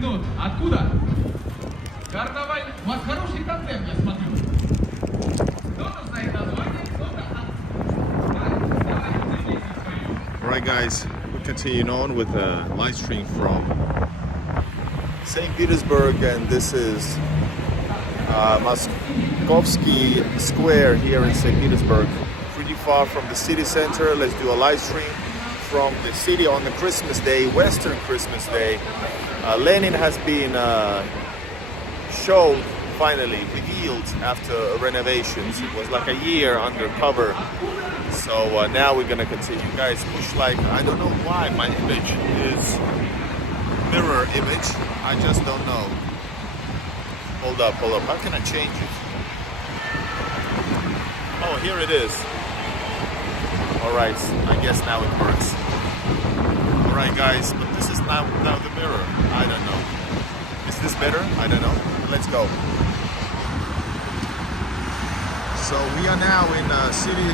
минут. Откуда? Карнаваль. У вас хороший тандем, я смотрю. Кто-то знает название, кто-то... Alright guys, we're continuing on with a live stream from St. Petersburg, and this is Moskovsky Square here in St. Petersburg. Pretty far from the city center. Let's do a live stream from the city on the Christmas Day, Western Christmas Day. Lenin has been shown, finally revealed after renovations. It was like a year undercover. So now we're gonna continue. Guys, push like, I don't know why my image is mirror image. I just don't know. Hold up. How can I change it? Oh, here it is. Alright, I guess now it works. Alright guys, but this is now the mirror. I don't know. Is this better? I don't know. Let's go. So we are now in the city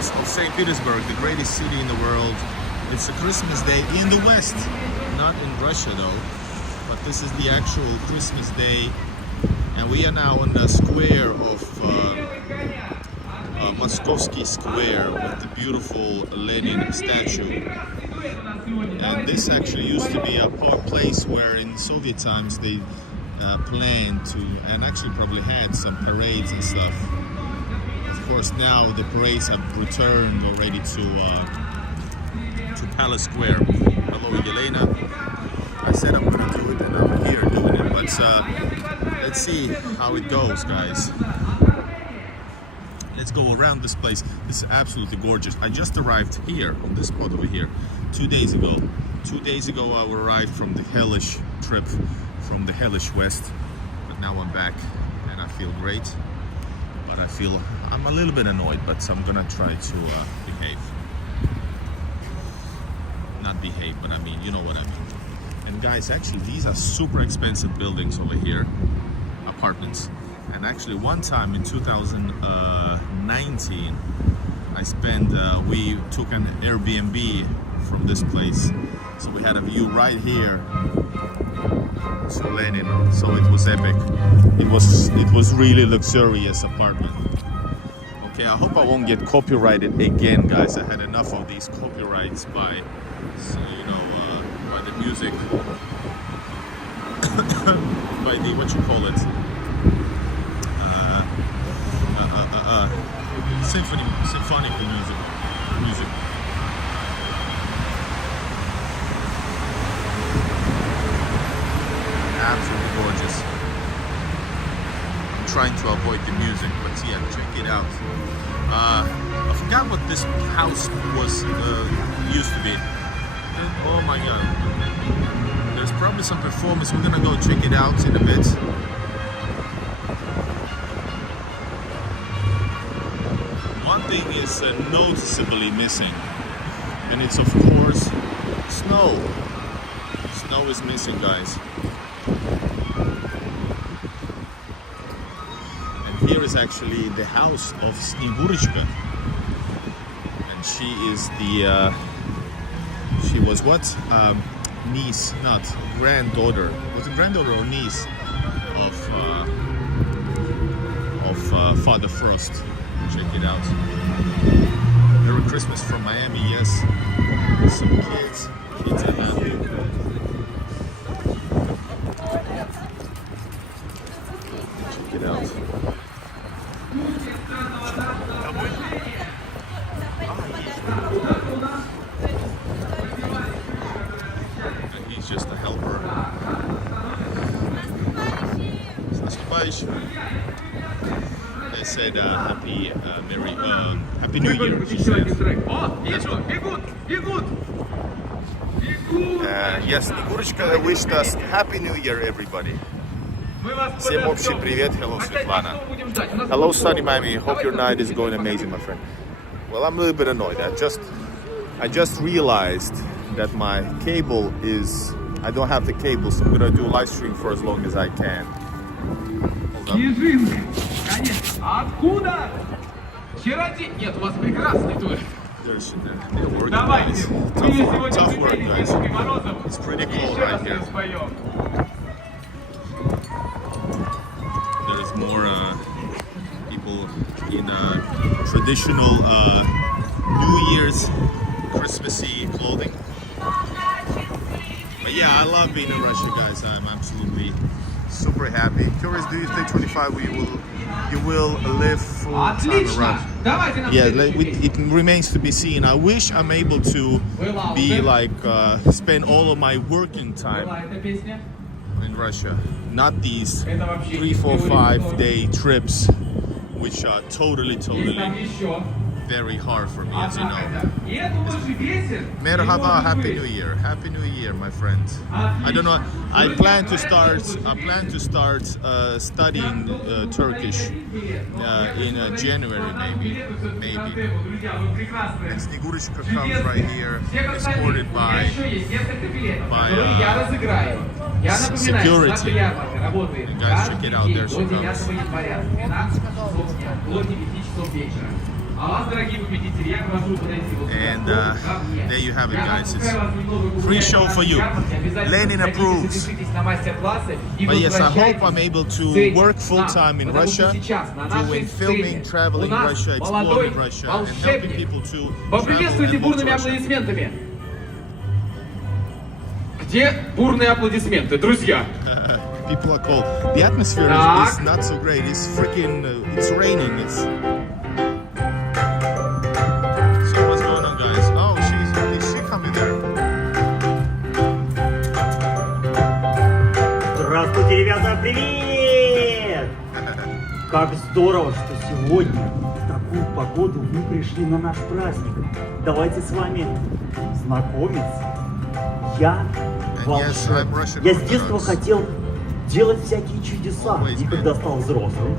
of St. Petersburg, the greatest city in the world. It's a Christmas day in the West, not in Russia though, but this is the actual Christmas day, and we are now on the square of Moskovsky Square with the beautiful Lenin statue. And this actually used to be a place where in Soviet times they planned to, and actually probably had some parades and stuff. Of course, now the parades have returned already to Palace Square. Hello, Yelena. I said I'm going to do it, and I'm here doing it. But let's see how it goes, guys. Let's go around this place. It's absolutely gorgeous. I just arrived here on this spot over here 2 days ago. 2 days ago, I arrived from the hellish trip from the hellish West, but now I'm back, and I feel great. But I'm a little bit annoyed, but I'm gonna try to behave. Not behave, but I mean, you know what I mean. And guys, actually, these are super expensive buildings over here, apartments. And actually, one time in 2019, we took an Airbnb from this place, so we had a view right here to Lenin. So it was epic. It was really luxurious apartment. Okay, I hope I won't get copyrighted again, guys. I had enough of these copyrights by, so you know, by the music, by the symphonic music. Absolutely gorgeous. I'm trying to avoid the music, but yeah, check it out. I forgot what this house was used to be. Oh my god. There's probably some performance. We're gonna go check it out in a bit. One thing is noticeably missing, and it's of course snow. Snow is missing, guys. And here is actually the house of Snegurishka, and she is the she was what? Niece, not granddaughter. Was it granddaughter or niece of Father Frost? Check it out. Merry Christmas from Miami, yes. Some kids are happy. Check it out. And he's just a helper. They said happy New Year. She said. Yes, Snegurочка wished us Happy New Year, everybody. Всем общий привет. Hello, Svetlana. Hello, sunny Miami. Hope your night is going amazing, my friend. Well, I'm a little bit annoyed. I just realized that my cable is, I don't have the cable, so I'm gonna do a live stream for as long as I can. Hold up. They're working, guys. Tough work, guys. It's pretty cold right here. There's more people in traditional New Year's Christmassy clothing. But yeah, I love being in Russia, guys. I'm absolutely super happy. Curious, do you think 25 you will live full time in Russia? Yeah, it remains to be seen. I wish I'm able to be like spend all of my working time in Russia, not these 3, 4, 5 day trips, which are totally very hard for me, as you know. Merhaba, Happy New Year. Happy New Year, my friend. I don't know. I plan to start studying Turkish in January, maybe. And Snegurishka comes right here, escorted by security. And guys, check it out. There she comes. And there you have it, guys. It's free show for you. Lenin approves. But yes, I hope I'm able to work full-time in Russia, doing filming, traveling Russia, exploring Russia, and helping people to Поприветствуйте бурными аплодисментами. Где бурные аплодисменты, друзья? People are cold. The atmosphere is not so great. It's freaking, it's raining. It's... Здравствуйте, ребята, привет! Как здорово, что сегодня в такую погоду вы пришли на наш праздник. Давайте с вами знакомиться. Я волшебник. Я с детства хотел делать всякие чудеса. И когда стал взрослым,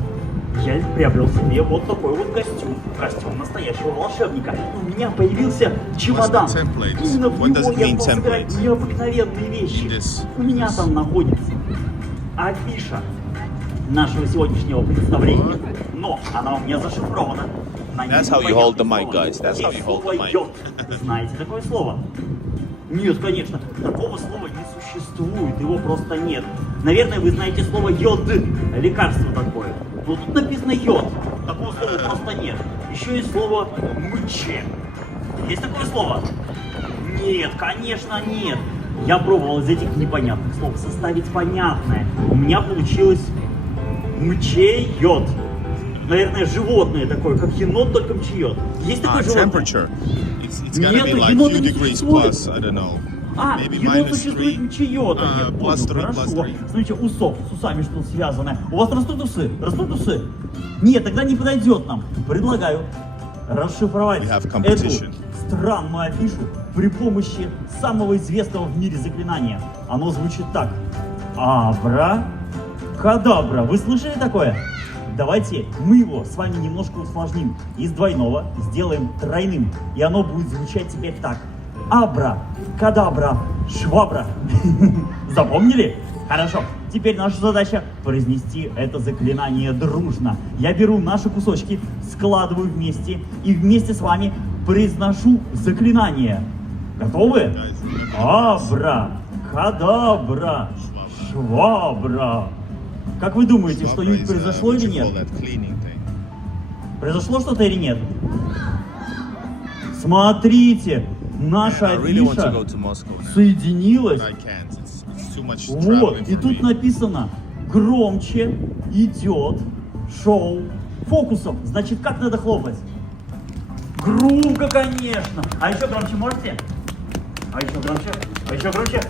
я приобрел себе вот такой вот костюм. Костюм настоящего волшебника. У меня появился чемодан. Именно в него я мог сыграть необыкновенные вещи. У меня там находится афиша нашего сегодняшнего представления. Но она у меня зашифрована. That's how you hold the mic, guys. That's how you hold the mic. Знаете такое слово? Нет, конечно, такого слова не существует, его просто нет. Наверное, вы знаете слово йод, лекарство такое. Но тут написано йод, такого слова просто нет. Еще есть слово мыче. Есть такое слово? Нет, конечно нет. Я пробовал из этих непонятных слов составить понятное. У меня получилось мыче йод. Наверное, животное такое, как енот, только мчает. Есть такое животное? It's gonna be like few degrees plus, I don't know. Maybe енот minus 3. существует мчает. Plus 3, Хорошо. plus 3. Смотрите, усов, с усами что связано. У вас растут усы? Растут усы? Нет, тогда не подойдет нам. Предлагаю расшифровать эту странную афишу при помощи самого известного в мире заклинания. Оно звучит так. Абра-кадабра. Вы слышали такое? Давайте мы его с вами немножко усложним. Из двойного сделаем тройным. И оно будет звучать теперь так. Абра, кадабра, швабра. Запомнили? Хорошо. Теперь наша задача произнести это заклинание дружно. Я беру наши кусочки, складываю вместе и вместе с вами произношу заклинание. Готовы? Абра, кадабра, швабра. Как вы думаете, что-нибудь произошло или нет? Произошло что-то или нет? Смотрите, наша афиша соединилась. Вот, и тут написано: громче идет шоу фокусов. Значит, как надо хлопать? Громко, конечно. А еще громче можете? А еще громче, а еще громче,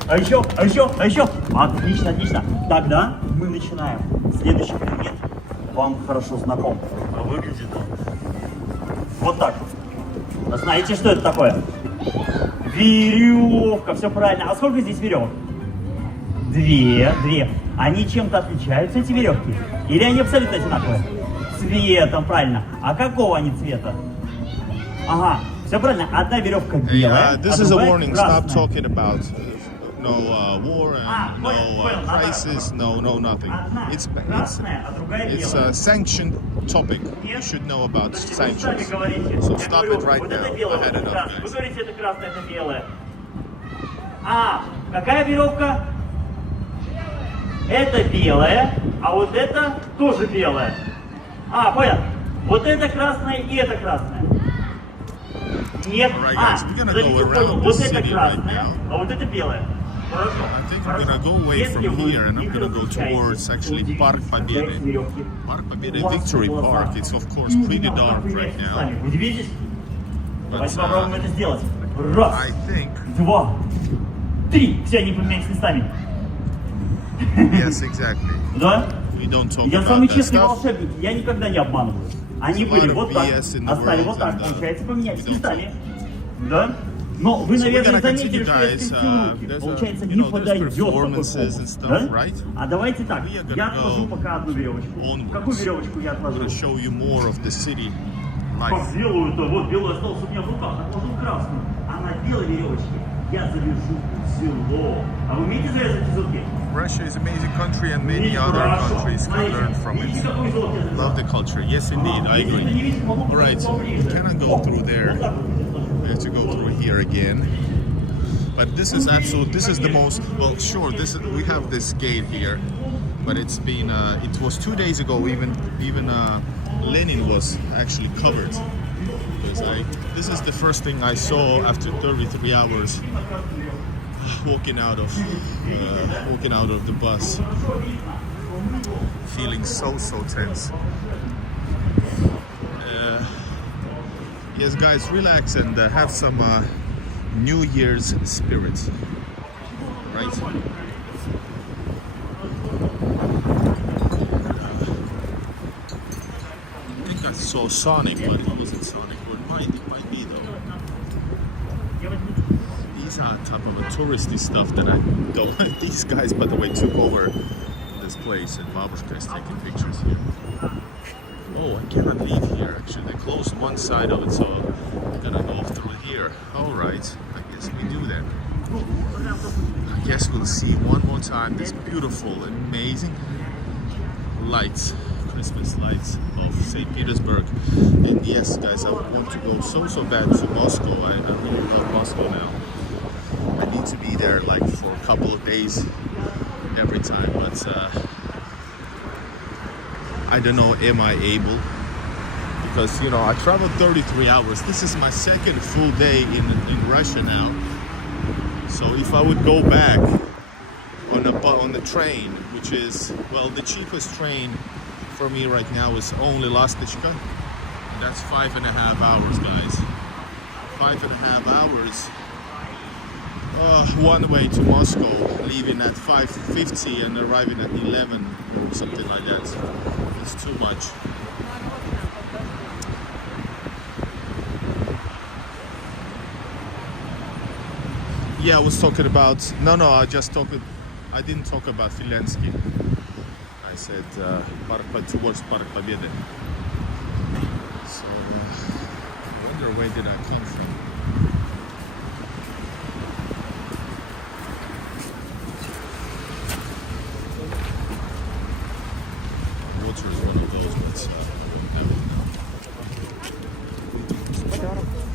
а еще. Отлично, отлично. Тогда мы начинаем. Следующий предмет вам хорошо знаком. Выглядит он вот так. Знаете, что это такое? Веревка, все правильно. А сколько здесь веревок? Две. Они чем-то отличаются, эти веревки? Или они абсолютно одинаковые? Цветом, правильно. А какого они цвета? Ага. Все правильно, одна веревка белая, This is a warning. Stop talking about no war and no crisis, no nothing. It's a sanctioned topic. You should know about sanctions. So stop it right now. I had enough, guys. Вы говорите, это красное, это белое. А, какая веревка? Это белая, а вот это тоже белая. А, понял. Вот это красное и это красное. Нет, Alright, guys, we're gonna go around вот the это city right красное, now. а вот это белое. Хорошо. I think I'm gonna go away from here and I'm gonna go towards actually Park Победы. Park Победы Victory Park. It's of course pretty dark right now. Вы видите? But Давайте попробуем это сделать. Раз, I think, два, три. Все, они поменяются местами. yes, exactly. Да? We don't talk Я about самый that честный stuff. волшебник, я никогда не обманываю. Они There's a были lot of вот так, BS in the остали world вот так, and, получается поменялись we don't местами. Да? Но вы, So we're наверное, gonna заметили, continue, что я guys. скрестил руки. There's Получается, you не know, there's подойдет такой performances and фокус. stuff, Да? right? А давайте так, We are gonna я go отложу пока одну веревочку. onwards. Какую веревочку я I'm отложу? gonna show you more of the city Как life. белую-то? Вот белая осталась у меня в руках, отложил красную. А на белой веревочке я завяжу узелок. А вы умеете завязывать узелки? Russia is an amazing country and many other countries can learn from it. Видите, какой узелок я завязал? Love the culture. Yes, indeed, I Если не agree. видите, могу Alright, показать поближе. can I go through there? Вот так вот. We have to go through here again. But this is absolute. This is the most. Well, sure. This is, we have this gate here, but it's been. It was 2 days ago. Even Lenin was actually covered. Because this is the first thing I saw after 33 hours walking out of the bus, feeling so tense. Yes, guys, relax and have some New Year's spirit, right? I think I saw Sonic, but it wasn't Sonic. Or it might be though. These are type of a touristy stuff that I don't. These guys, by the way, took over this place, and Babushka is taking pictures here. Oh, I cannot leave here. Actually, they closed one side of it, so I'm gonna go through here. All right, I guess we do that. I guess we'll see one more time this beautiful, amazing lights, Christmas lights of St. Petersburg. And yes, guys, I want to go so bad to Moscow. I really love Moscow now. I need to be there like for a couple of days every time, but I don't know, am I able? Because, you know, I traveled 33 hours. This is my second full day in Russia now. So if I would go back on the train, which is, well, the cheapest train for me right now is only Lastishka. That's 5.5 hours, guys. 5.5 hours. One way to Moscow, leaving at 5:50 and arriving at 11 or something like that. It's too much. Yeah, I was talking about. No, I didn't talk about Filensky. I said towards Park Победы. So, I wonder where did I come from? Water is one of those, but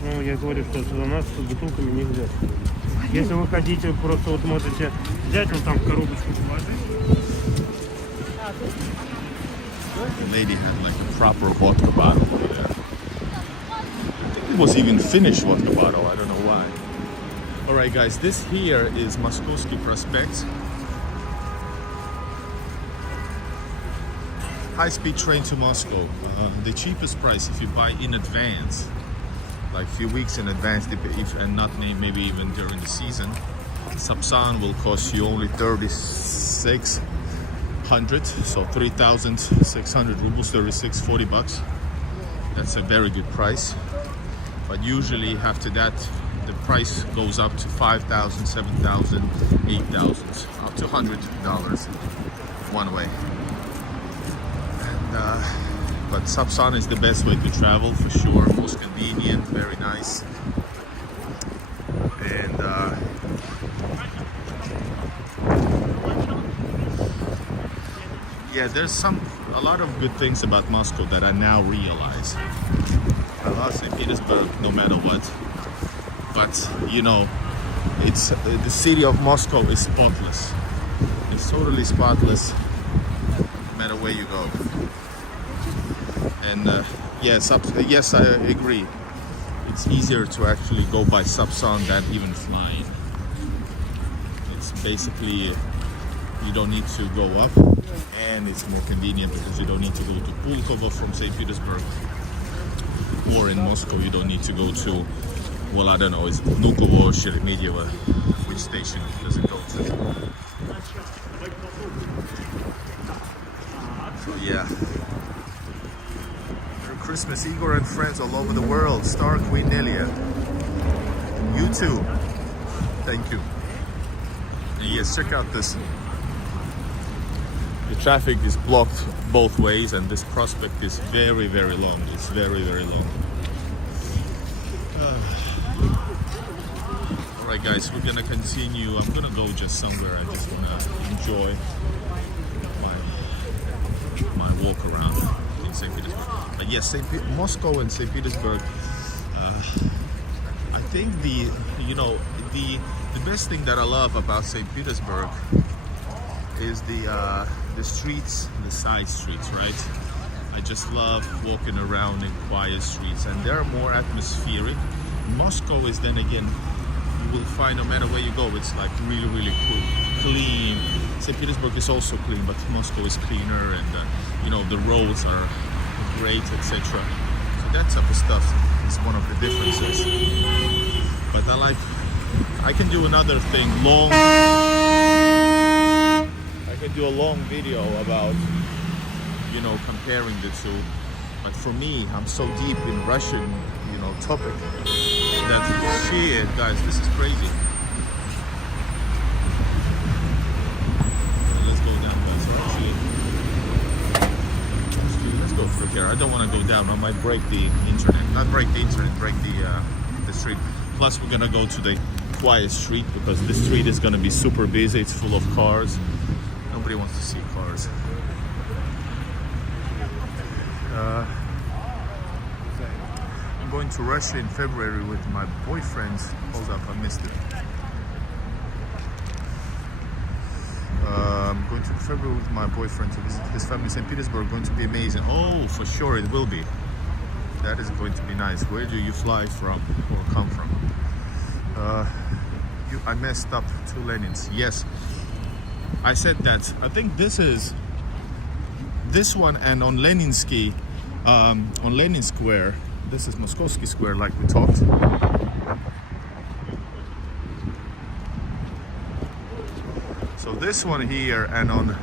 Ну, я говорю, что у нас с бутылками нельзя. Если вы хотите, просто вот можете взять, вот там в коробочку положить. the lady had like a proper vodka bottle over there. It was even finished vodka bottle, I don't know why. Alright guys, this here is Moskovsky Prospect. High-speed train to Moscow. The cheapest price if you buy in advance, like a few weeks in advance, and not maybe even during the season. Sapsan will cost you only 3,600, so 3,600 rubles, 40 bucks. That's a very good price. But usually after that, the price goes up to 5,000, 7,000, 8,000, up to $100 one way. But Sapsan is the best way to travel for sure, most convenient, very nice. And Yeah, there's a lot of good things about Moscow that I now realize. I love St. Petersburg no matter what, but you know, it's the city of Moscow is spotless. It's totally spotless, no matter where you go. And yes, I agree. It's easier to actually go by subsonic than even flying. It's basically you don't need to go up, and it's more convenient because you don't need to go to Pulkovo from St. Petersburg, or in Moscow you don't need to go to, well, I don't know, it's Vnukovo or Sheremetyevo, which station does it go to? So yeah. Merry Christmas, Igor and friends all over the world. Star Queen Nelia. You too. Thank you. And yes, check out this. The traffic is blocked both ways, and this prospect is very, very long. It's very, very long. Alright guys, we're gonna continue. I'm gonna go just somewhere. I just wanna enjoy my walk around in St. Petersburg. But yes, Moscow and St. Petersburg, I think the best thing that I love about St. Petersburg is the streets, the side streets, right? I just love walking around in quiet streets, and they're more atmospheric. Moscow is, then again, you will find no matter where you go, it's like really, really cool, clean. St. Petersburg is also clean, but Moscow is cleaner, and you know, the roads are great, etc. So that type of stuff is one of the differences. But I can do another thing, I can do a long video about, you know, comparing the two. But for me, I'm so deep in Russian, you know, topic that shit, guys, this is crazy. Let's go down, guys. Actually, let's go through here. I don't want to go down. I might break the internet. Not break the internet, break the street. Plus, we're gonna go to the quiet street because this street is gonna be super busy. It's full of cars. Nobody wants to see cars. I'm going to Russia in February with my boyfriend. Hold up, I missed it. I'm going to February with my boyfriend to visit his family in St. Petersburg. Going to be amazing. Oh, for sure it will be. That is going to be nice. Where do you fly from or come from? I messed up 2 Lenins. Yes, I said that. I think this is this one, and on Leninsky, on Lenin Square. This is Moskovsky Square, like we talked. So this one here and on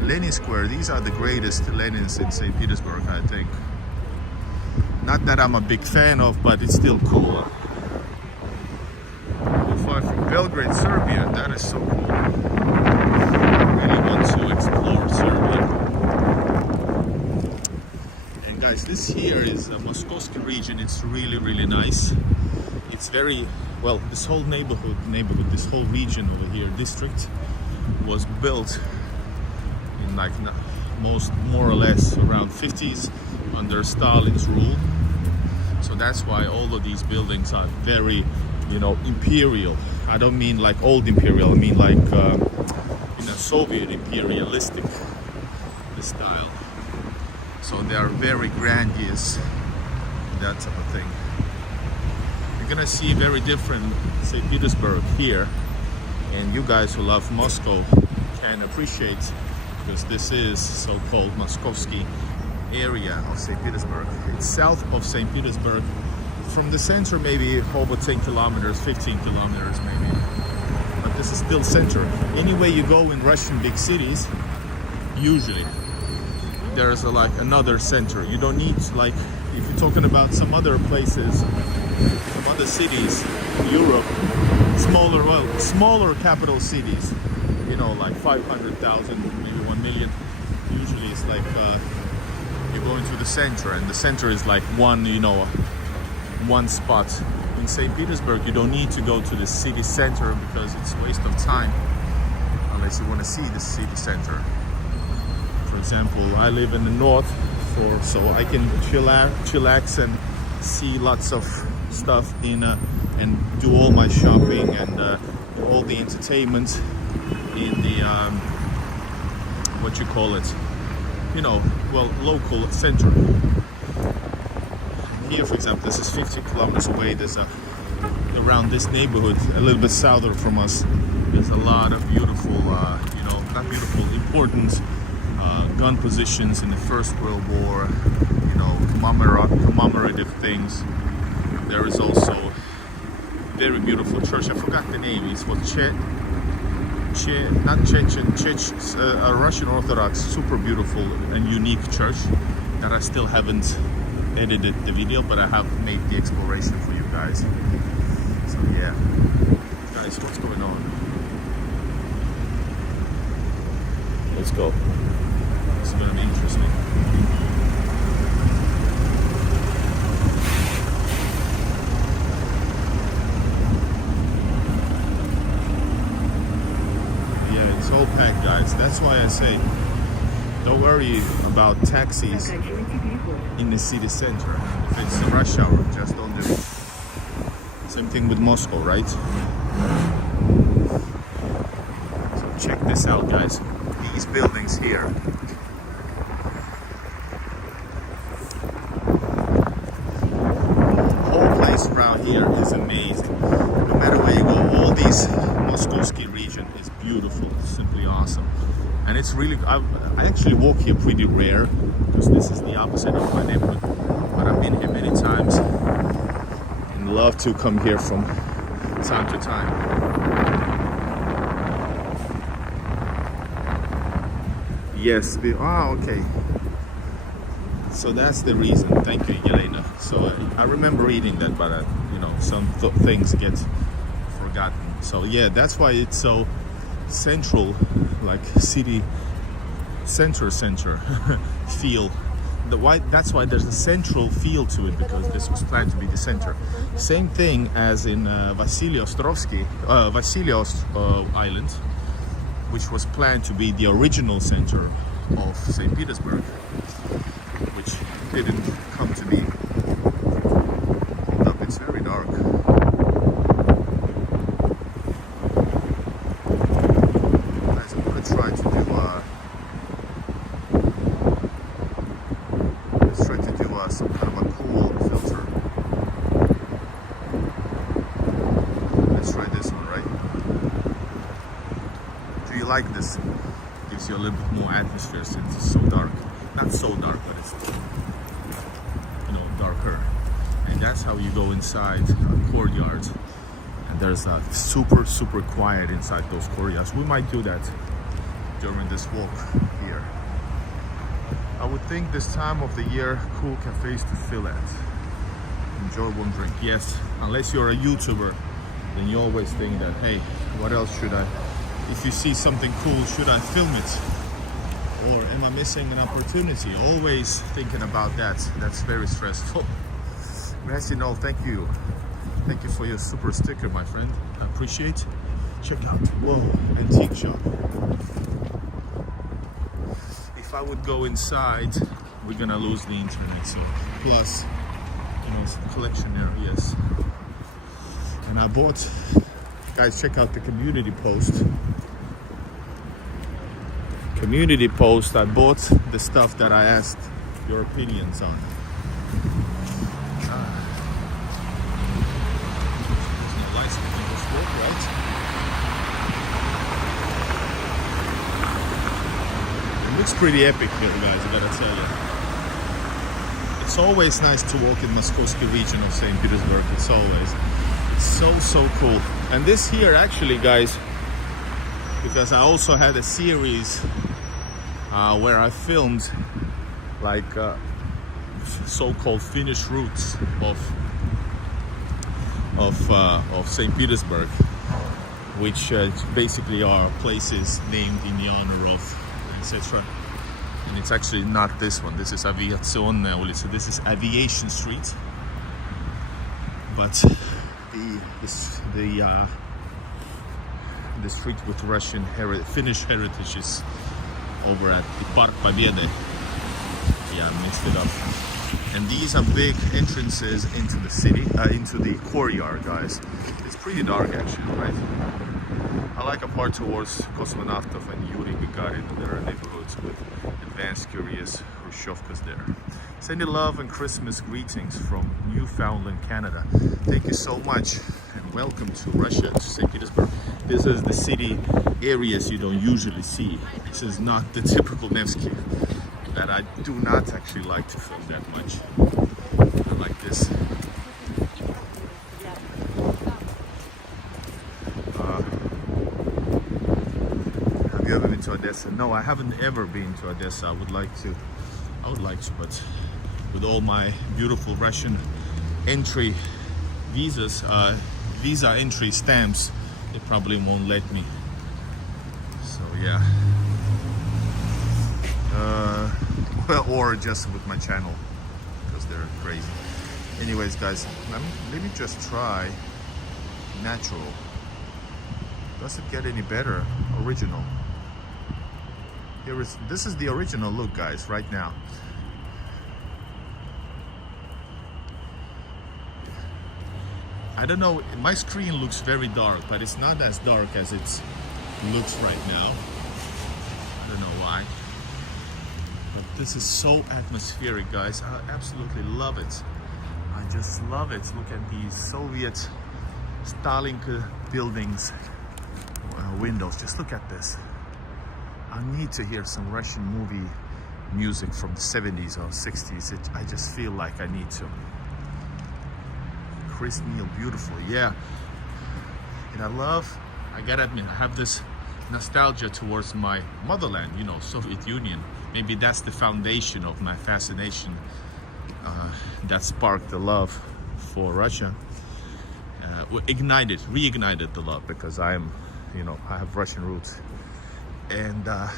Lenin Square, these are the greatest Lenins in St. Petersburg, I think. Not that I'm a big fan of, but it's still cool. We fly from Belgrade, Serbia. That is so cool. I really want to explore Serbia. And guys, this here is a Moskovsky region. It's really, really nice. It's very well. This whole neighborhood, this whole region over here, district, was built in like more or less around 50s under Stalin's rule. So that's why all of these buildings are very, you know, imperial. I don't mean like old imperial, I mean like in a Soviet imperialistic style. So they are very grandiose, that type of thing. You're gonna see very different St. Petersburg here, and you guys who love Moscow can appreciate, because this is so-called Moskovsky area of St. Petersburg. It's south of St. Petersburg. From the center, maybe over 10 kilometers, 15 kilometers maybe. But this is still center. Anyway you go in Russian big cities, usually there's like another center. You don't need, like, if you're talking about some other places, some other cities, Europe, smaller capital cities, you know, like 500,000, maybe 1 million. Usually it's like you're going to the center, and the center is like one, you know, one spot. In St. Petersburg, you don't need to go to the city center because it's a waste of time unless you want to see the city center. example, I live in the north, so I can chillax and see lots of stuff in and do all my shopping and all the entertainment in the what you call it, you know, well, local center. Here, for example, this is 50 kilometers away. There's around this neighborhood, a little bit southern from us, there's a lot of beautiful, you know, not beautiful, important gun positions in the First World War, you know, commemorative things. There is also a very beautiful church. I forgot the name. It's called a Russian Orthodox, super beautiful and unique church that I still haven't edited the video, but I have made the exploration for you guys. So yeah, guys, what's going on? Let's go. It's gonna be interesting. Yeah, it's all packed, guys. That's why I say, don't worry about taxis in the city center. If it's a rush hour, just don't do it. Same thing with Moscow, right? So check this out, guys. These buildings here. The whole place around here is amazing. No matter where you go, all these Moskovsky region is beautiful, simply awesome. And it's really, I actually walk here pretty rare because this is the opposite of my neighborhood. But I've been here many times and love to come here from time to time. Yes, okay. So that's the reason. Thank you, Yelena. So I remember reading that, but you know, some things get forgotten. So yeah, that's why it's so central, like city center feel. That's why there's a central feel to it, because this was planned to be the center. Same thing as in Vasilios Island, which was planned to be the original center of St. Petersburg, which didn't come to be. Hold up, it's very dark. Guys, I'm gonna try to do some kind of a cool filter. Let's try this one, right? Do you like this? Gives you a little bit more atmosphere since it's so dark. Not so dark, but it's, you know, darker. And that's how you go inside courtyards. And there's a super quiet inside those courtyards. We might do that during this walk here. I would think this time of the year, cool cafes to fill at. Enjoy one drink. Yes, unless you're a YouTuber, then you always think that, hey, what else should I, if you see something cool, should I film it? Or am I missing an opportunity? Always thinking about that. That's very stressful. As you know, thank you. Thank you for your super sticker, my friend. I appreciate. Check out, whoa, antique shop. If I would go inside, we're gonna lose the internet. So plus, you know, collection areas. And I bought, guys, check out the community post. Community post. I bought the stuff that I asked your opinions on. There's no lights, we can just walk, right? It looks pretty epic here, guys, I gotta tell you. It's always nice to walk in Moskovsky region of St. Petersburg. It's always. It's so cool. And this here, actually, guys, because I also had a series where I filmed like so-called Finnish routes of St. Petersburg, which basically are places named in the honor of etc. And it's actually not this one. This is Aviacionna ulica. This is Aviation Street. But the street with Finnish heritage is over at the Park Победы. Yeah, I mixed it up. And these are big entrances into the city, into the courtyard, guys. It's pretty dark actually, right? I like a part towards Kosmonautov and Yuri Gagarin. There are neighborhoods with advanced, curious Khrushchevkas there. Sending love and Christmas greetings from Newfoundland, Canada. Thank you so much and welcome to Russia, to St. Petersburg. This is the city areas you don't usually see. This is not the typical Nevsky that I do not actually like to film that much. I like this. Have you ever been to Odessa? No, I haven't ever been to Odessa. I would like to, but with all my beautiful Russian entry visas, visa entry stamps, they probably won't let me. So yeah. Well, or just with my channel, because they're crazy. Anyways, guys, let me just try natural. Does it get any better? Original. This is the original look, guys, right now. I don't know, my screen looks very dark, but it's not as dark as it looks right now. I don't know why. But this is so atmospheric, guys. I absolutely love it. I just love it. Look at these Soviet Stalinist buildings, windows. Just look at this. I need to hear some Russian movie music from the 70s or 60s. I just feel like I need to. Crisp meal, beautiful, yeah. And I gotta admit, I have this nostalgia towards my motherland, you know, Soviet Union. Maybe that's the foundation of my fascination that sparked the love for Russia. Reignited the love, because I am, you know, I have Russian roots. And I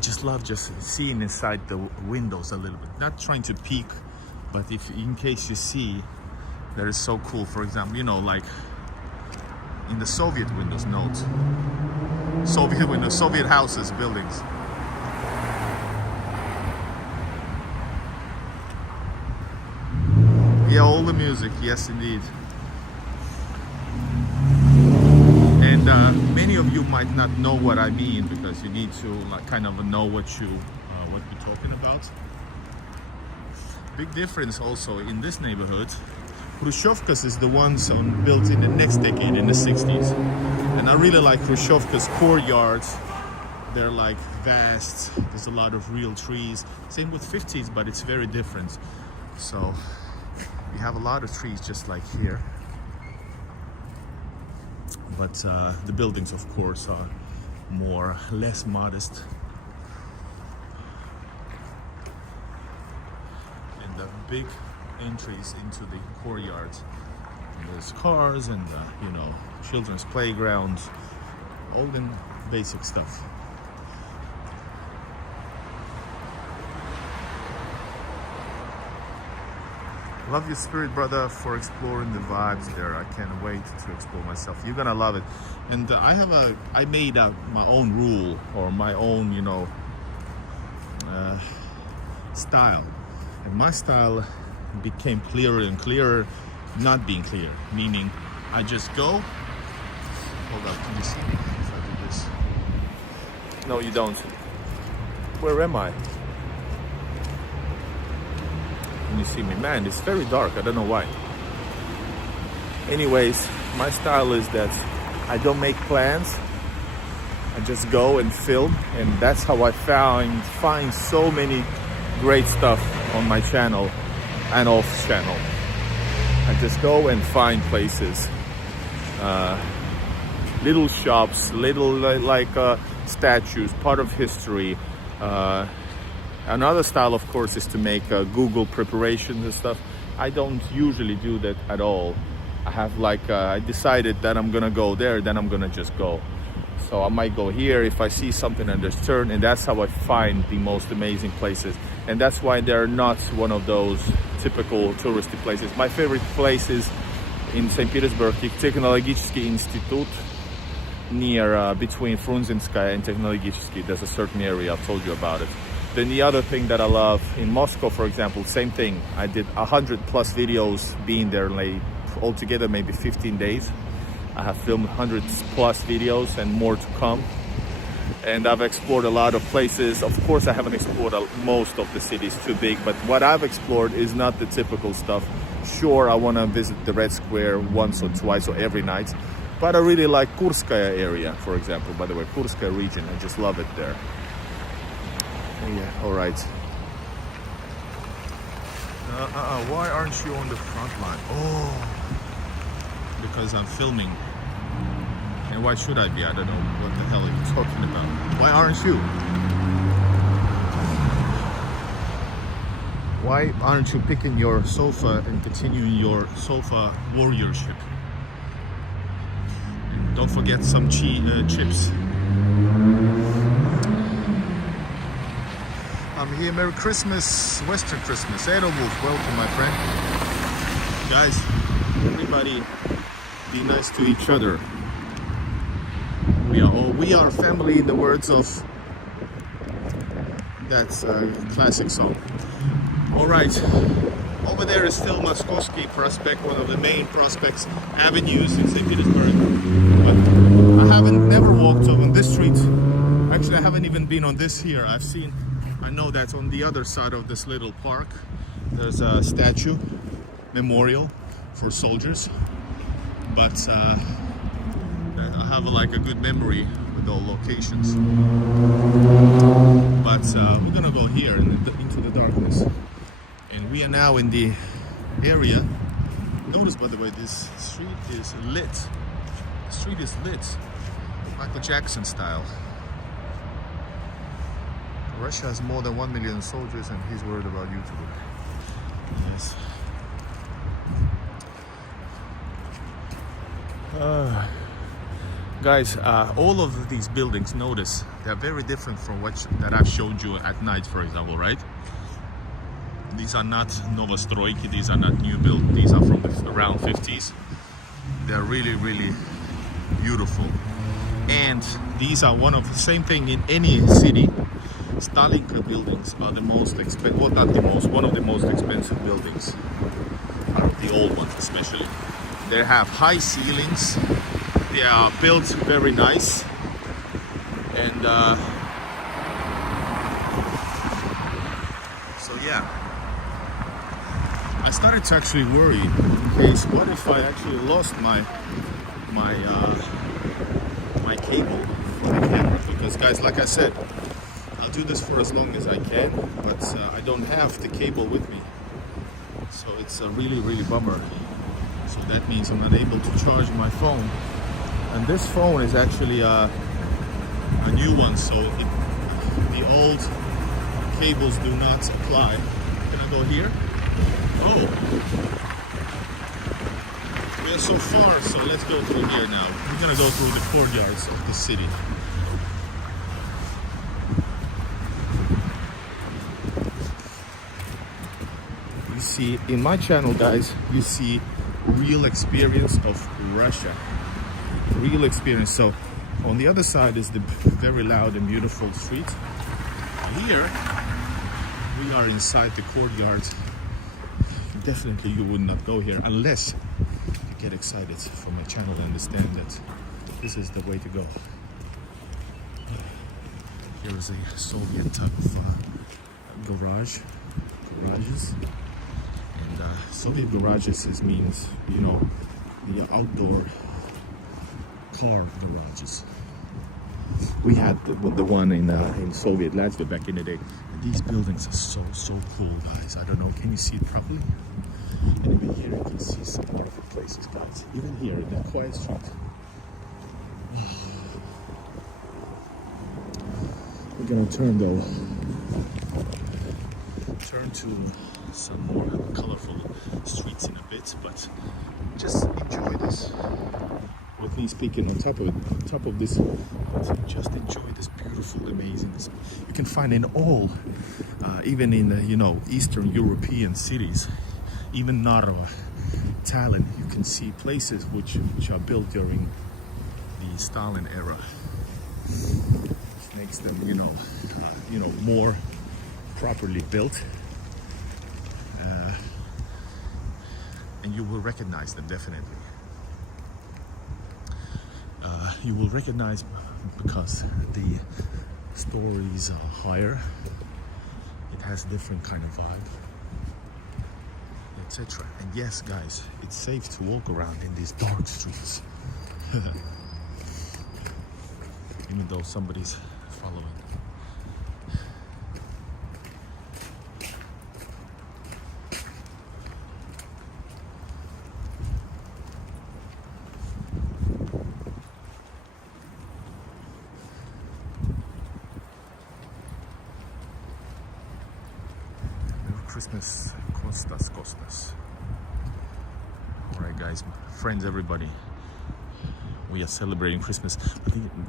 just love just seeing inside the windows a little bit. Not trying to peek, but if in case you see, that is so cool. For example, you know, like in the Soviet windows, Soviet windows, Soviet houses, buildings. Yeah, all the music, yes indeed. And many of you might not know what I mean, because you need to like kind of know what we're talking about. Big difference also in this neighborhood. Khrushchevkas is the ones built in the next decade, in the 60s. And I really like Khrushchevka's courtyards. They're like vast, there's a lot of real trees. Same with 50s, but it's very different. So we have a lot of trees just like here. But the buildings, of course, are less modest. And the big entries into the courtyards. And there's cars and, you know, children's playgrounds, all the basic stuff. Love your spirit, brother, for exploring the vibes there. I can't wait to explore myself. You're gonna love it. And I made my own rule, or my own, you know, style. And my style became clearer and clearer, not being clear. Meaning, I just go. Hold up, can you see me if I do this? No, you don't. Where am I? Can you see me? Man, it's very dark. I don't know why. Anyways, my style is that I don't make plans. I just go and film, and that's how I find so many great stuff on my channel and off channel. I just go and find places, little shops, little like statues, part of history. Another style, of course, is to make Google preparations and stuff. I don't usually do that at all. I have like, I decided that I'm gonna go there, then I'm gonna just go. So I might go here if I see something and just turn, and that's how I find the most amazing places. And that's why they're not one of those typical touristy places. My favorite place is in St. Petersburg, Technological Institute. near between Frunzinskaya and Technologический. There's a certain area, I've told you about it. Then the other thing that I love in Moscow, for example, same thing. I did 100 plus videos being there, like altogether maybe 15 days. I have filmed 100 plus videos and more to come. And I've explored a lot of places. Of course, I haven't explored most of the cities, too big, but what I've explored is not the typical stuff. Sure, I want to visit the Red Square once or twice or every night, but I really like Kurskaya area, for example. By the way, Kurskaya region, I just love it there. Yeah, all right. Why aren't you on the front line? Oh, because I'm filming. And why should I be? I don't know what the hell are you talking about. Why aren't you? Why aren't you picking your sofa and continuing your sofa warriorship? And don't forget some chips. I'm here. Merry Christmas, Western Christmas. Edelwolf, welcome, my friend. Guys, everybody be nice to each other. We are family, in the words of that's a classic song. All right, over there is still Moskovsky Prospect, one of the main prospects, avenues in St Petersburg. But I never walked on this street. Actually, I haven't even been on this here. I know that on the other side of this little park, there's a statue, memorial for soldiers. But I have like a good memory with all locations. But we're gonna go here into the darkness, and we are now in the area. Notice, by the way, this street is lit. The street is lit, Michael Jackson style. Russia has more than 1 million soldiers, and he's worried about you today. Yes. Guys, all of these buildings, notice, they're very different from that I've showed you at night, for example, right? These are not Novostroyki, these are not new build, these are from the around 50s. They're really, really beautiful. And these are one of the same thing in any city. Stalinka buildings are the most expensive, well, not the most, one of the most expensive buildings. The old ones especially. They have high ceilings. They are built very nice, and so yeah, I started to actually worry in case, what if I actually lost my cable for the camera? Because guys, like I said, I'll do this for as long as I can, but I don't have the cable with me, so it's a really bummer. So that means I'm not able to charge my phone. And this phone is actually a new one, so the old cables do not apply. Can I go here? Oh! We are so far, so let's go through here now. We're gonna go through the courtyards of the city. You see, in my channel, guys, you see real experience of Russia. Real experience. So on the other side is the very loud and beautiful street. Here we are inside the courtyard. Definitely you would not go here unless you get excited for my channel and understand that this is the way to go. Here is a Soviet type of garages. And Soviet garages means, you know, the outdoor car garages. We had the one in Soviet Latvia back in the day. These buildings are so cool, guys. I don't know, can you see it properly? And even here you can see some beautiful places, guys. Even here in that quiet street. We're gonna turn though. Turn to some more colorful streets in a bit, but just enjoy this. With me speaking on top of this, just enjoy this beautiful, amazing. You can find in all, even in you know, Eastern European cities, even Narva, Tallinn. You can see places which are built during the Stalin era, which makes them, more properly built, and you will recognize them definitely. You will recognize because the stories are higher. It has a different kind of vibe, etc. And yes, guys, it's safe to walk around in these dark streets. Even though somebody's following. Christmas Kostas. Alright guys, friends, everybody, we are celebrating Christmas.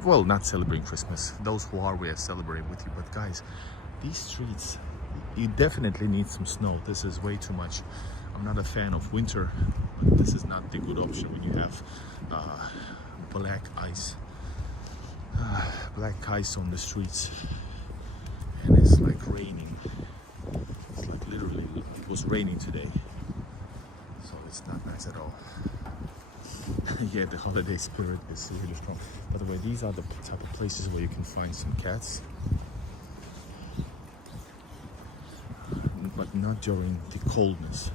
Well, not celebrating Christmas. Those who are, we are celebrating with you. But guys, these streets, you definitely need some snow. This is way too much. I'm not a fan of winter, but this is not the good option when you have black ice on the streets, and it's like raining. It's like literally, it was raining today, so it's not nice at all. Yeah, the holiday spirit is really strong. By the way, these are the type of places where you can find some cats, but not during the coldness.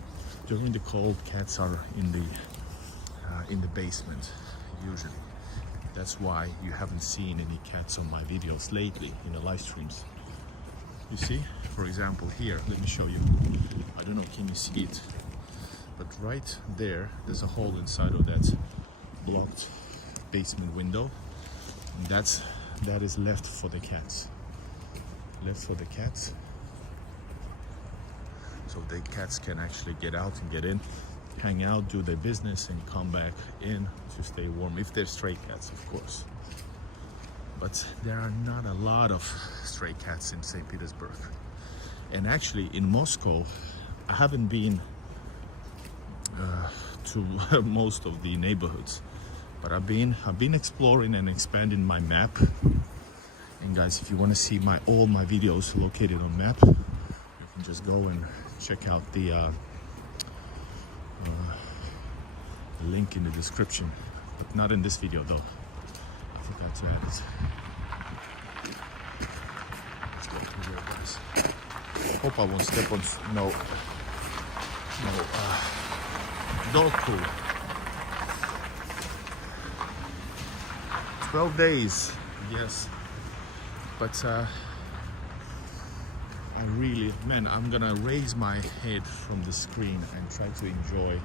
During the cold, cats are in the basement usually. That's why you haven't seen any cats on my videos lately in the live streams. You see, for example, here, let me show you. I don't know, can you see it? But right there, there's a hole inside of that blocked basement window. And that is left for the cats. Left for the cats. So the cats can actually get out and get in, hang out, do their business, and come back in to stay warm. If they're stray cats, of course. But there are not a lot of stray cats in St. Petersburg. And actually in Moscow, I haven't been to most of the neighborhoods, but I've been exploring and expanding my map. And guys, if you want to see all my videos located on map, you can just go and check out the link in the description, but not in this video though. I forgot to add it. Let's go through here, guys. Hope I won't step on no dog poo. 12 days, yes, but I really, man, I'm gonna raise my head from the screen and try to enjoy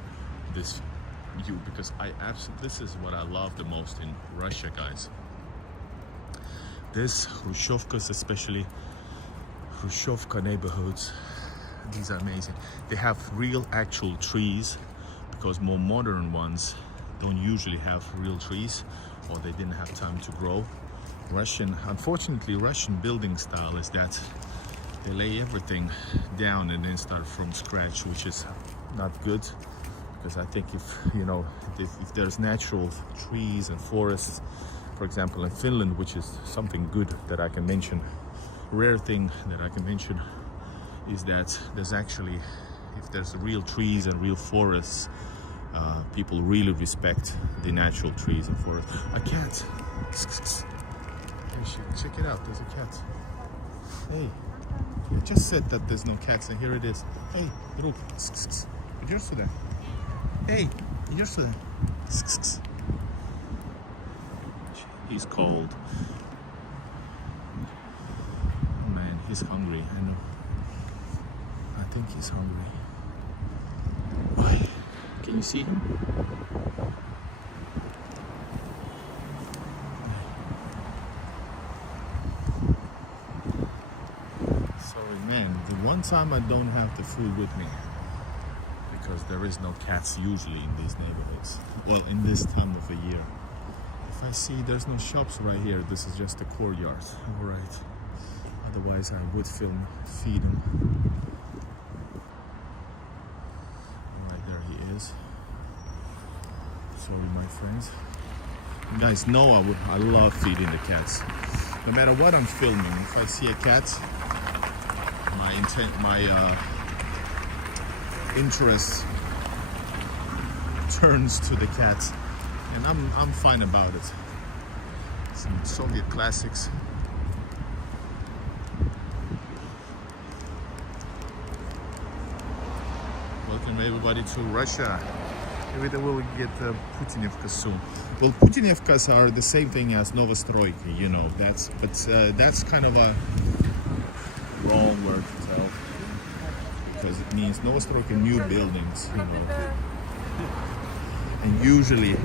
this view, because this is what I love the most in Russia, guys. This Hrushchevkas, especially Hrushchevka neighborhoods, these are amazing. They have real actual trees, because more modern ones don't usually have real trees, or they didn't have time to grow. Unfortunately, Russian building style is that they lay everything down and then start from scratch, which is not good, because I think if there's natural trees and forests, for example in Finland, which is something good that I can mention, rare thing that I can mention, is that there's actually, if there's real trees and real forests, people really respect the natural trees and forests. A cat. Check it out, there's a cat. Hey, I just said that there's no cats, and here it is. Hey, друг, идешь сюда? Hey, идешь сюда? He's cold. Man, he's hungry, I know. I think he's hungry. Why? Can you see him? One time I don't have the food with me, because there is no cats usually in these neighborhoods. Well, in this time of the year. If I see there's no shops right here, this is just a courtyard. Alright. Otherwise I would film feeding. Alright, there he is. Sorry, my friends. You guys know I love feeding the cats. No matter what I'm filming, if I see a cat, my interest turns to the cat, and I'm fine about it. Some Soviet classics. Welcome everybody to Russia. Maybe we'll get Putinivka soon. Well, Putinivkas are the same thing as Novostroyki, you know. That's kind of a wrong word to tell, because it means Novostroyki, new buildings, you know. And usually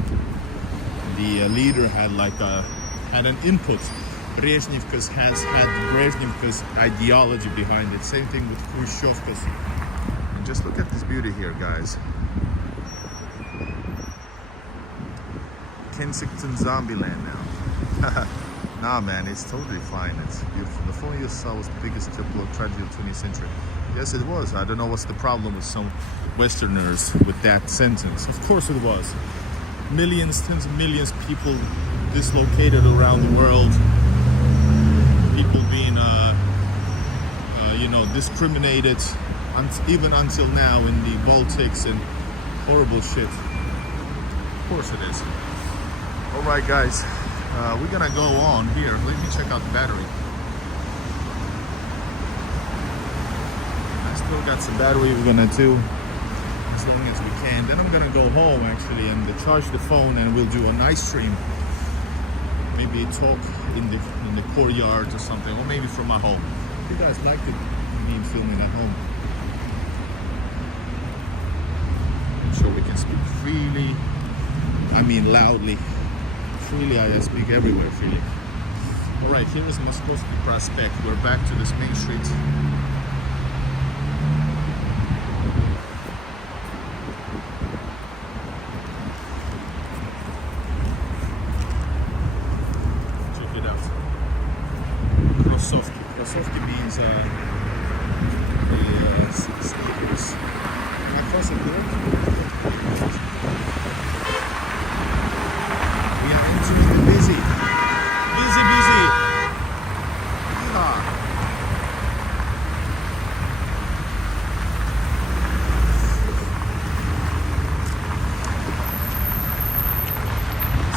the leader had an input. Brezhnevkas had Brezhnevka's ideology behind it. Same thing with Khrushchevkas. And just look at this beauty here, guys. Kensington Zombieland now. Nah, man, it's totally fine. It's beautiful. The phone you saw was the biggest tragedy of the 20th century. Yes, it was. I don't know what's the problem with some Westerners with that sentence. Of course it was. Millions, tens of millions of people dislocated around the world. People being, you know, discriminated, even until now in the Baltics, and horrible shit. Of course it is. All right, guys, we're gonna go on here. Let me check out the battery. I still got some battery we're gonna do as long as we can. Then I'm gonna go home actually and charge the phone, and we'll do a nice stream. Maybe talk in the courtyard or something, or maybe from my home. If you guys like me filming at home, I'm sure we can speak freely. I mean loudly. Freely, I speak everywhere freely. All right, here is Moskovsky Prospect. We're back to this main street. Check it out. Krosovki. Krosovki means sneakers. Across the board. Busy. Yeah.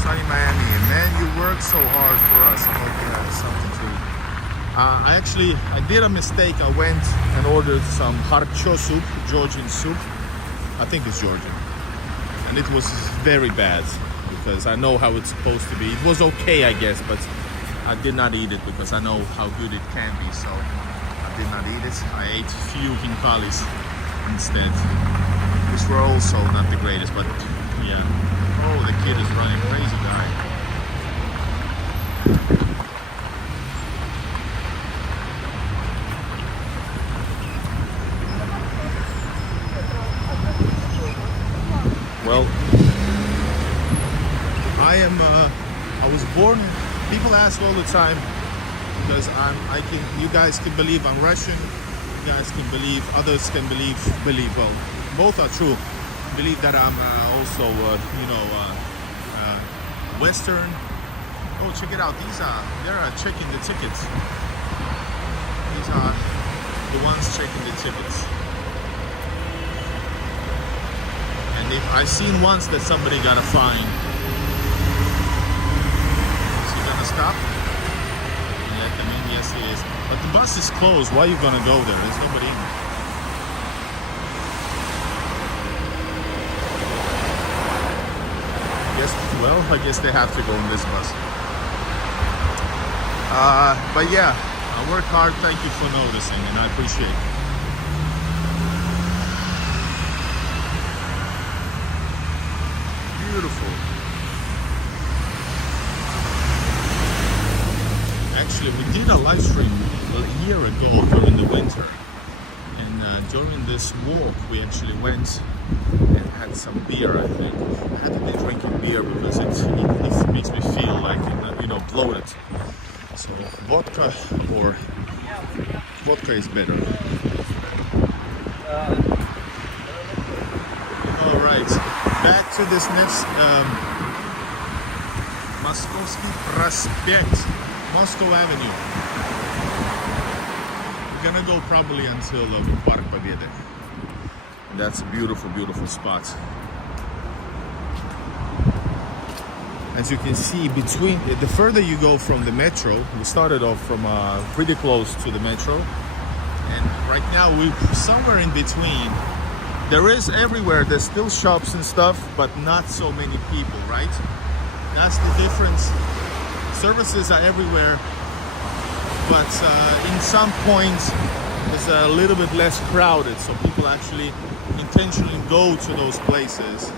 Sunny Miami, man, you work so hard for us. I hope you have something to. I did a mistake. I went and ordered some harcho soup, Georgian soup. I think it's Georgian, and it was very bad. Because I know how it's supposed to be. It was okay, I guess, but I did not eat it because I know how good it can be, so I did not eat it. I ate few hinkalis instead, which were also not the greatest, but yeah. Oh, the kid is running crazy, guy. Well, I was born. People ask all the time because you guys can believe I'm Russian. You guys can believe, others can believe. Well, both are true. Believe that I'm also, Western. Oh, check it out. They're checking the tickets. These are the ones checking the tickets. And I've seen once that somebody got a fine. Stop and let them in. Yes, he is. But the bus is closed. Why are you gonna go there? There's nobody in there. I guess they have to go in this bus. But yeah, I work hard. Thank you for noticing, and I appreciate it. Beautiful. Actually, we did a live stream a year ago during the winter, and during this walk we actually went and had some beer. I think I had to be drinking beer because it makes me feel like, bloated. So vodka is better. All right, back to this next Moskovsky Prospect, Moscow Avenue. We're gonna go probably until Park Победы. That's a beautiful, beautiful spot. As you can see, between the further you go from the metro, we started off from pretty close to the metro, and right now we're somewhere in between. There is everywhere, there's still shops and stuff, but not so many people, right? That's the difference. Services are everywhere, but in some points it's a little bit less crowded, so people actually intentionally go to those places.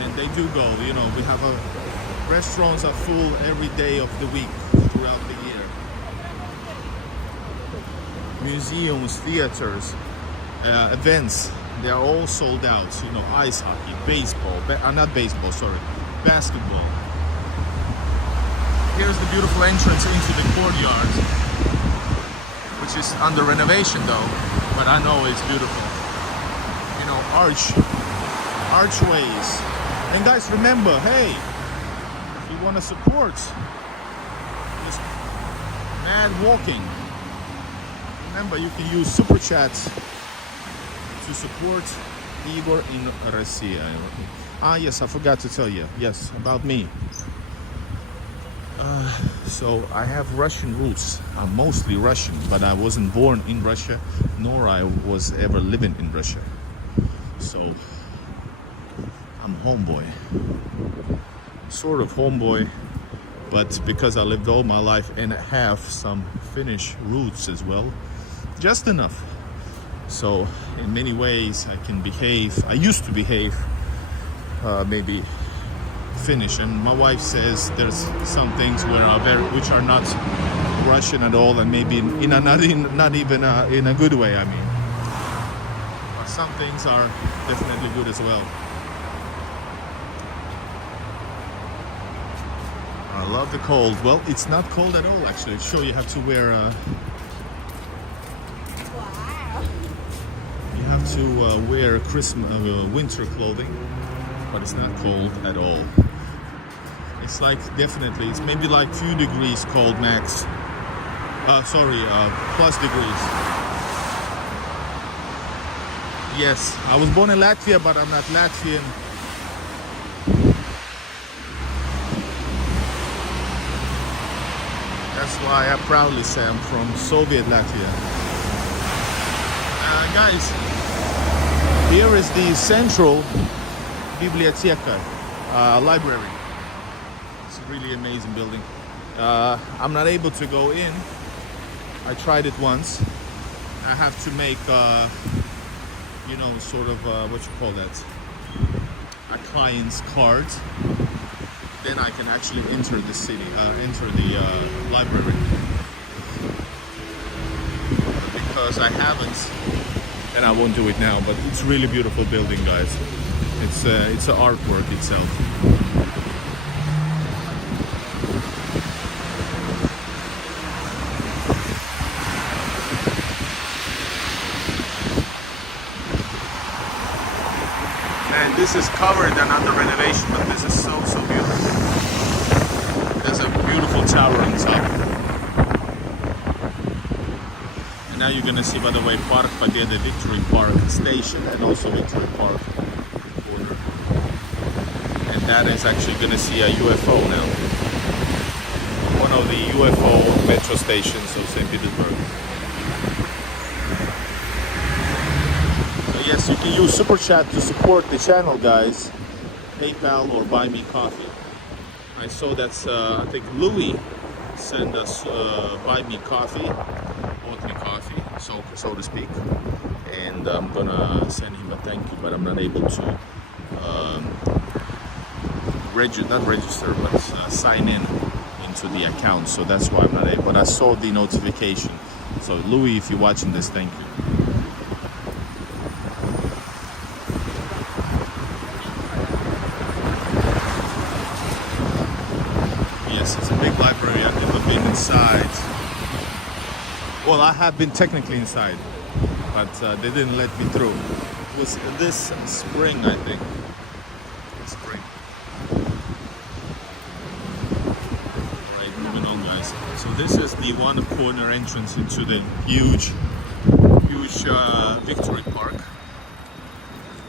And they do go, you know, we have restaurants are full every day of the week throughout the year. Museums, theaters, events, they are all sold out. You know, ice hockey, baseball, not baseball, sorry, basketball. Here's the beautiful entrance into the courtyards, which is under renovation though, but I know it's beautiful. You know, archways. And guys, remember, hey, if you want to support this mad walking, remember you can use super chats to support Igor in Russia. Ah, yes, I forgot to tell you. Yes, about me. So I have Russian roots. I'm mostly Russian, but I wasn't born in Russia, nor I was ever living in Russia. So I'm homeboy, sort of homeboy, but because I lived all my life and have some Finnish roots as well, just enough. So in many ways I can behave, I used to behave maybe Finnish, and my wife says there's some things which are not Russian at all, and maybe not even in a good way, I mean. But some things are definitely good as well. I love the cold. Well, it's not cold at all actually. Sure, you have to wear Christmas winter clothing, but it's not cold at all. It's like definitely, it's maybe like 2 degrees cold max. Plus degrees. Yes, I was born in Latvia, but I'm not Latvian. That's why I proudly say I'm from Soviet Latvia. Guys, here is the central biblioteca, library. It's a really amazing building. I'm not able to go in. I tried it once. I have to make, you know, sort of, what you call that? A client's card. Then I can actually enter the city, enter the library. Because I haven't, and I won't do it now, but it's a really beautiful building, guys. It's an artwork itself. And this is covered and under renovation, but this is so beautiful. There's a beautiful tower on top. And now you're gonna see, by the way, Park Победы, Victory Park Station, and also Victory Park border. And that is actually gonna see a UFO now. One of the UFO metro stations of St Petersburg. So yes, you can use Super Chat to support the channel, guys. PayPal or Buy Me Coffee. I saw that's, I think Louis sent us Buy Me Coffee, bought me coffee, so to speak. And I'm gonna send him a thank you, but I'm not able to not register, but sign into the account. So that's why I'm not able, but I saw the notification. So Louis, if you're watching this, thank you. It's a big library. I've never been inside. Well, I have been technically inside, but they didn't let me through. It was this spring, I think. Spring. the one corner entrance into the huge Victory Park.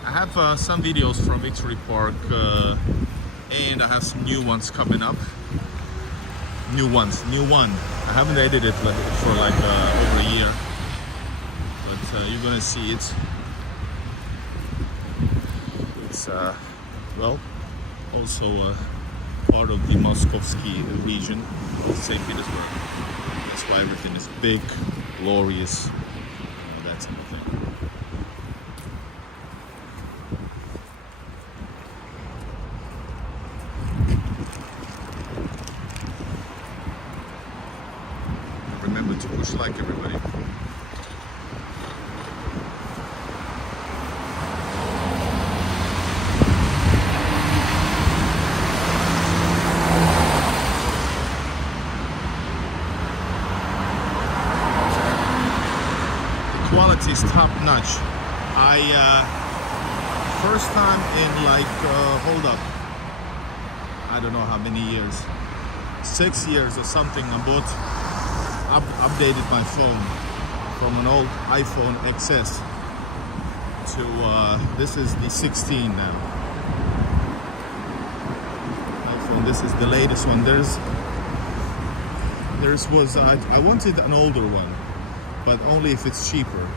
I have some videos from Victory Park and I have some new ones coming up. New one. I haven't edited it for like over a year, but you're gonna see it. It's well, also part of the Moskovsky region of St Petersburg. That's why everything is big, glorious, that sort of thing. Remember to push like, everybody. Quality is top notch. First time in like hold up, I don't know how many years, 6 years or something, I updated my phone from an old iPhone XS to this is the 16 now. iPhone, this is the latest one. I wanted an older one, but only if it's cheaper.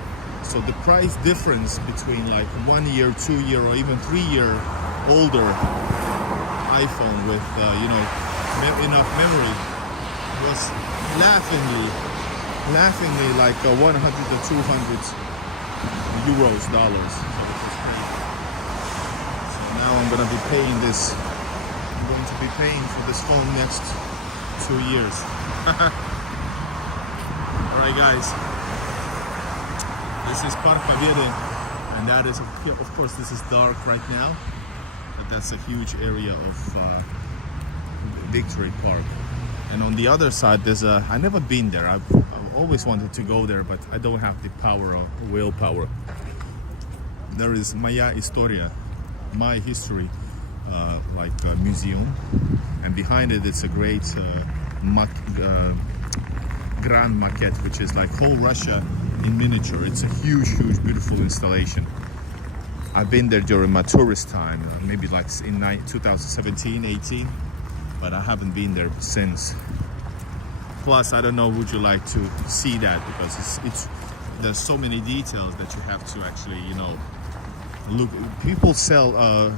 So the price difference between like 1 year, 2 year, or even 3 year older iPhone with enough memory was laughingly like 100 to 200 euros, dollars. So it was crazy. So now I'm gonna be paying this. I'm going to be paying for this phone next 2 years. All right, guys. This is Park Победы, and that is, of course, this is dark right now, but that's a huge area of Victory Park. And on the other side, there's I've never been there. I've always wanted to go there, but I don't have the power or willpower. There is Моя история, my history, museum, and behind it, it's a great grand maquette, which is like whole Russia in miniature. It's a huge, beautiful installation. I've been there during my tourist time, maybe like in 2017, 18, but I haven't been there since. Plus, I don't know, would you like to see that, because there's so many details that you have to actually, look. People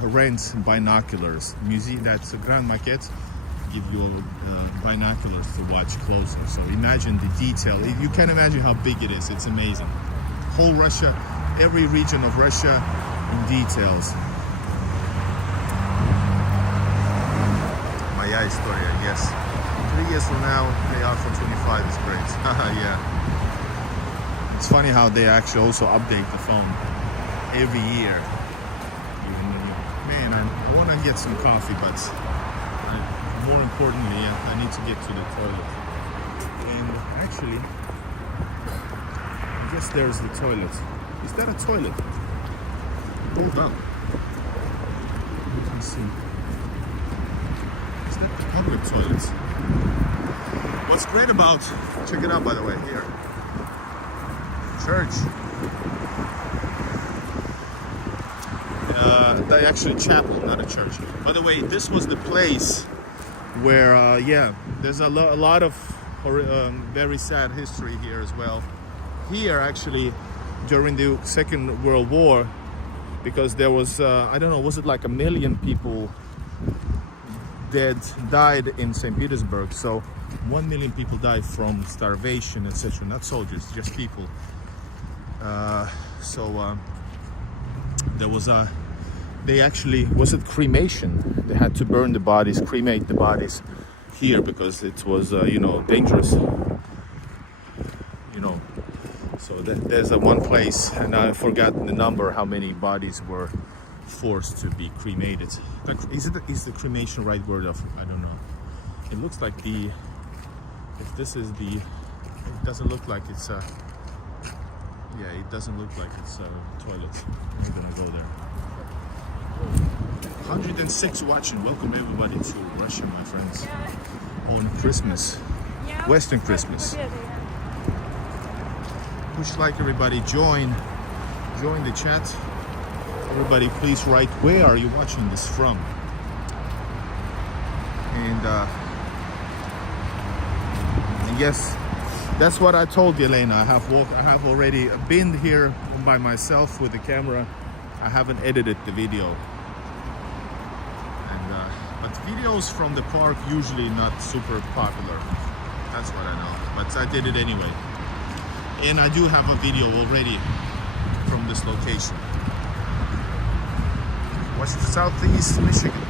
rent binoculars. Museum, that's a grand maquette, give you binoculars to watch closer. So imagine the detail. You can imagine how big it is. It's amazing. Whole Russia, every region of Russia in details. Моя история, yes. 3 years from now, they are for 25. It's great. Yeah. It's funny how they actually also update the phone every year. Even when I want to get some coffee, but more importantly, I need to get to the toilet. And actually, I guess there's the toilet. Is that a toilet? Hold on. You can see. Is that the public toilet? What's great about, check it out by the way, here. Church. They actually chapel, not a church. By the way, this was the place where there's a lot of very sad history here as well. Here actually during the Second World War, because there was I don't know, was it like 1 million people died in St. Petersburg. So 1 million people died from starvation, etc. Not soldiers, just people. There was was it cremation? They had to burn the bodies, cremate the bodies here because it was dangerous. So there's one place, and I've forgotten the number, how many bodies were forced to be cremated. Is the cremation right word? I don't know. It looks like it doesn't look like it's a. Yeah, it doesn't look like it's a toilet. I'm gonna go there. 106 watching. Welcome everybody to Russia, my friends. On Christmas. Western Christmas. Push like, everybody, join the chat. Everybody, please write where are you watching this from. And yes, that's what I told Elena. I have already been here by myself with the camera. I haven't edited the video. And but videos from the park usually not super popular. That's what I know. But I did it anyway. And I do have a video already from this location. What's the Southeast Michigan?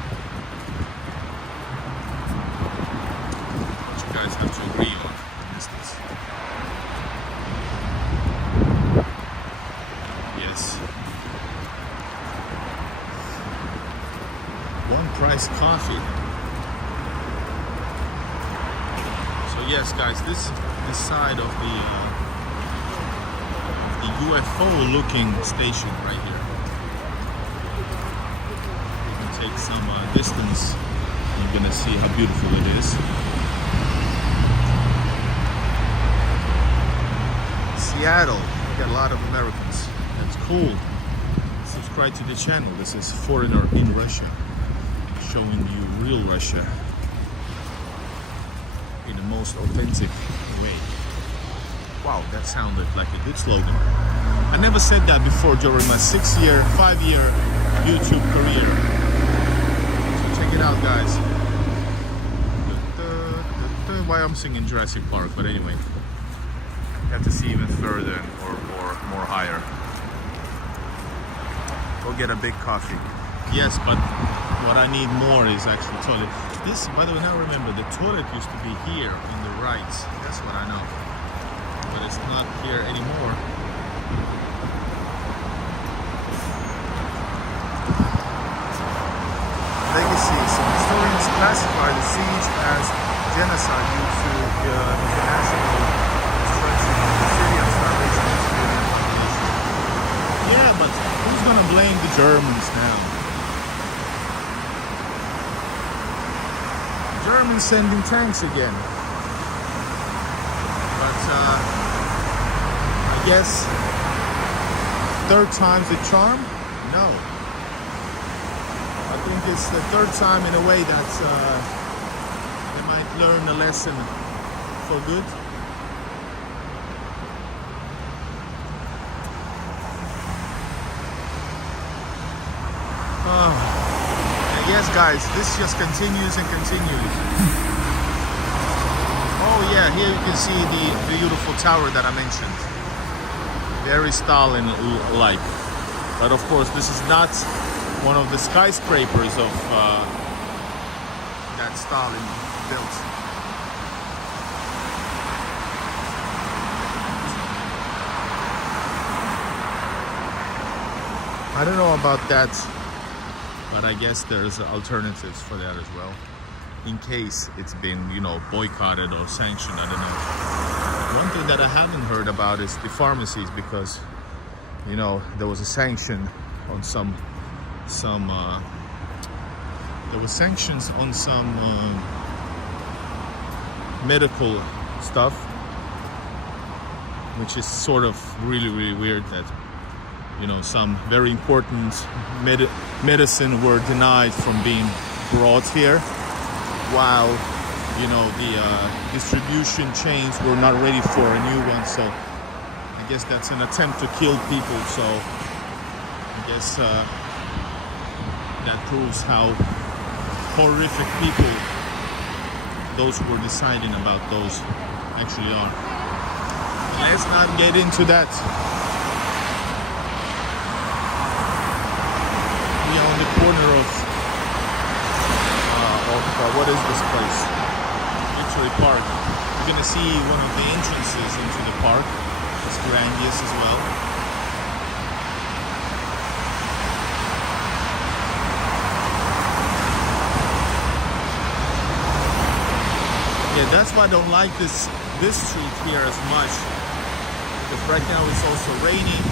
What you guys have to agree on distance. Yes. One price coffee. So yes, guys, this is the side of the UFO-looking station right here. You can take some distance. You're gonna see how beautiful it is. Seattle, we got a lot of Americans. That's cool. Subscribe to the channel. This is Foreigner in Russia, showing you real Russia in the most authentic way. Wow, that sounded like a good slogan. I never said that before during my 5-year YouTube career. So check it out, guys. Why I'm singing Jurassic Park, but anyway. You have to see even further or more higher. Go get a big coffee. Yes, but what I need more is actually toilet. This, by the way, now remember, the toilet used to be here on the right. That's what I know. But it's not here anymore. Legacy. Some historians classify the siege as genocide due to international destruction of the city and starvation of civilian population. Yeah, but who's gonna blame the Germans now? Germans sending tanks again. But I guess third time's the charm? No. I think it's the third time in a way that they might learn a lesson for good. And yes, guys, this just continues and continues. Oh yeah, here you can see the beautiful tower that I mentioned. Very Stalin-like. But of course, this is not one of the skyscrapers of that Stalin built. I don't know about that, but I guess there's alternatives for that as well. In case it's been, boycotted or sanctioned, I don't know. One thing that I haven't heard about is the pharmacies, because, there was a sanction on some there was sanctions on some medical stuff, which is sort of really weird that some very important medicine were denied from being brought here, while the distribution chains were not ready for a new one. So I guess that's an attempt to kill people. So I guess that proves how horrific people those who were deciding about those actually are. Let's not get into that. We are on the corner of what is this place? Victory Park. You're gonna see one of the entrances into the park. It's grandiose as well. Yeah, that's why I don't like this street here as much. Because right now it's also raining.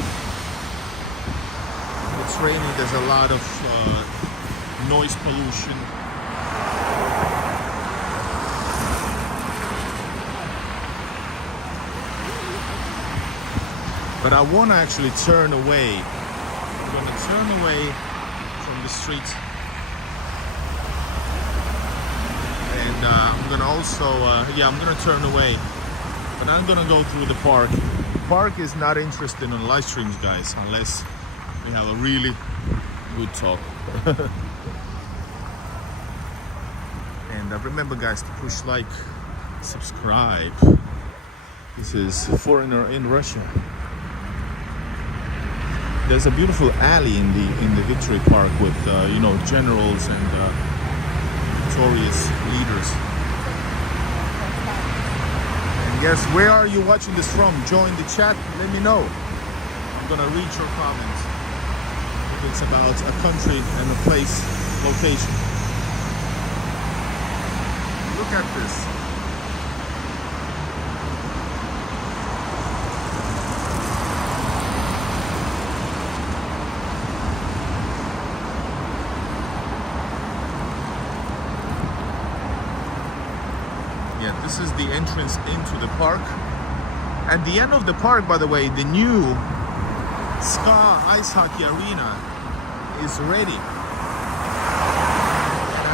It's raining, there's a lot of noise pollution. But I want to actually turn away. I'm going to turn away from the street. And I'm going to also, I'm going to turn away. But I'm going to go through the park. The park is not interested in live streams, guys, unless we have a really good talk. And remember, guys, to push like, subscribe. This is Foreigner in Russia. There's a beautiful alley in the Victory Park with you know, generals and victorious leaders. And yes, where are you watching this from? Join the chat. Let me know. I'm gonna read your comments. If it's about a country and a place, location. Look at this. Yeah, this is the entrance into the park. At the end of the park, by the way, the new Ska ice hockey arena is ready.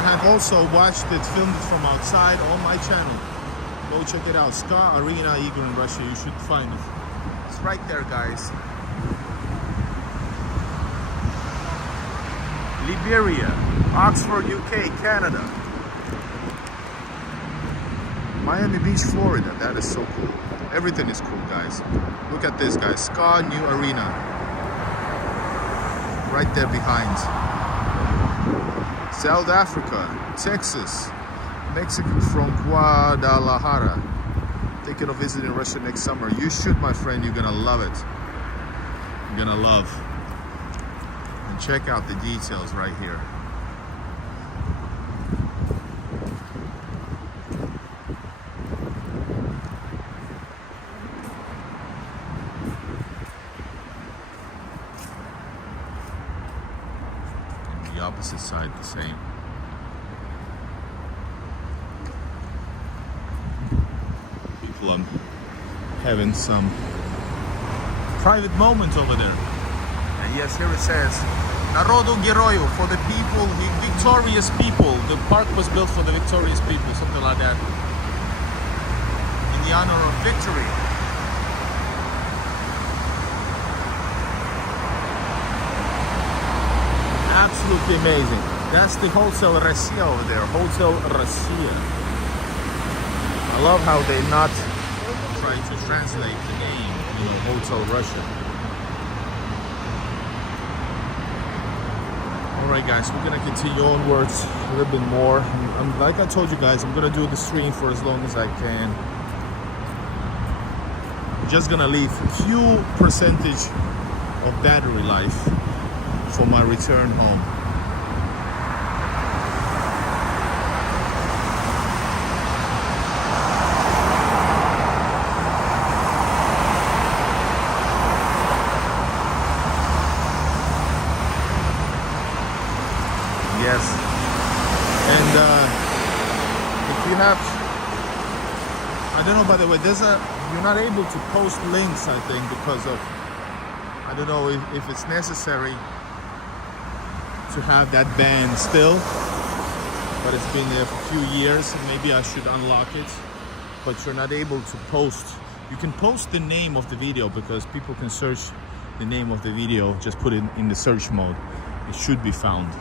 I've also watched it, filmed it from outside on my channel. Go check it out. Ska Arena, Igor in Russia. You should find it. It's right there, guys. Liberia, Oxford, UK, Canada. Miami Beach, Florida. That is so cool. Everything is cool, guys. Look at this, guys. Ska New Arena. Right there behind. South Africa, Texas, Mexico from Guadalajara. Thinking of visiting Russia next summer. You should, my friend. You're gonna love it. You're gonna love. And check out the details right here. And the opposite side the same. People are having some private moment over there. And yes, here it says Народу герою, for the people, the victorious people. The park was built for the victorious people, something like that. In the honor of victory. Absolutely amazing. That's the Hotel Russia over there. Hotel Russia. I love how they're not trying to translate the name, you know, Hotel Russia. Alright guys, we're gonna continue onwards a little bit more. Like I told you guys, I'm gonna do the stream for as long as I can. I'm just gonna leave a few percentage of battery life for my return home. Yes, and if you have, I don't know, by the way, you're not able to post links, I think, because of, I don't know if it's necessary to have that ban still, but it's been there for a few years, and maybe I should unlock it, but you're not able to post. You can post the name of the video because people can search the name of the video, just put it in the search mode. It should be found.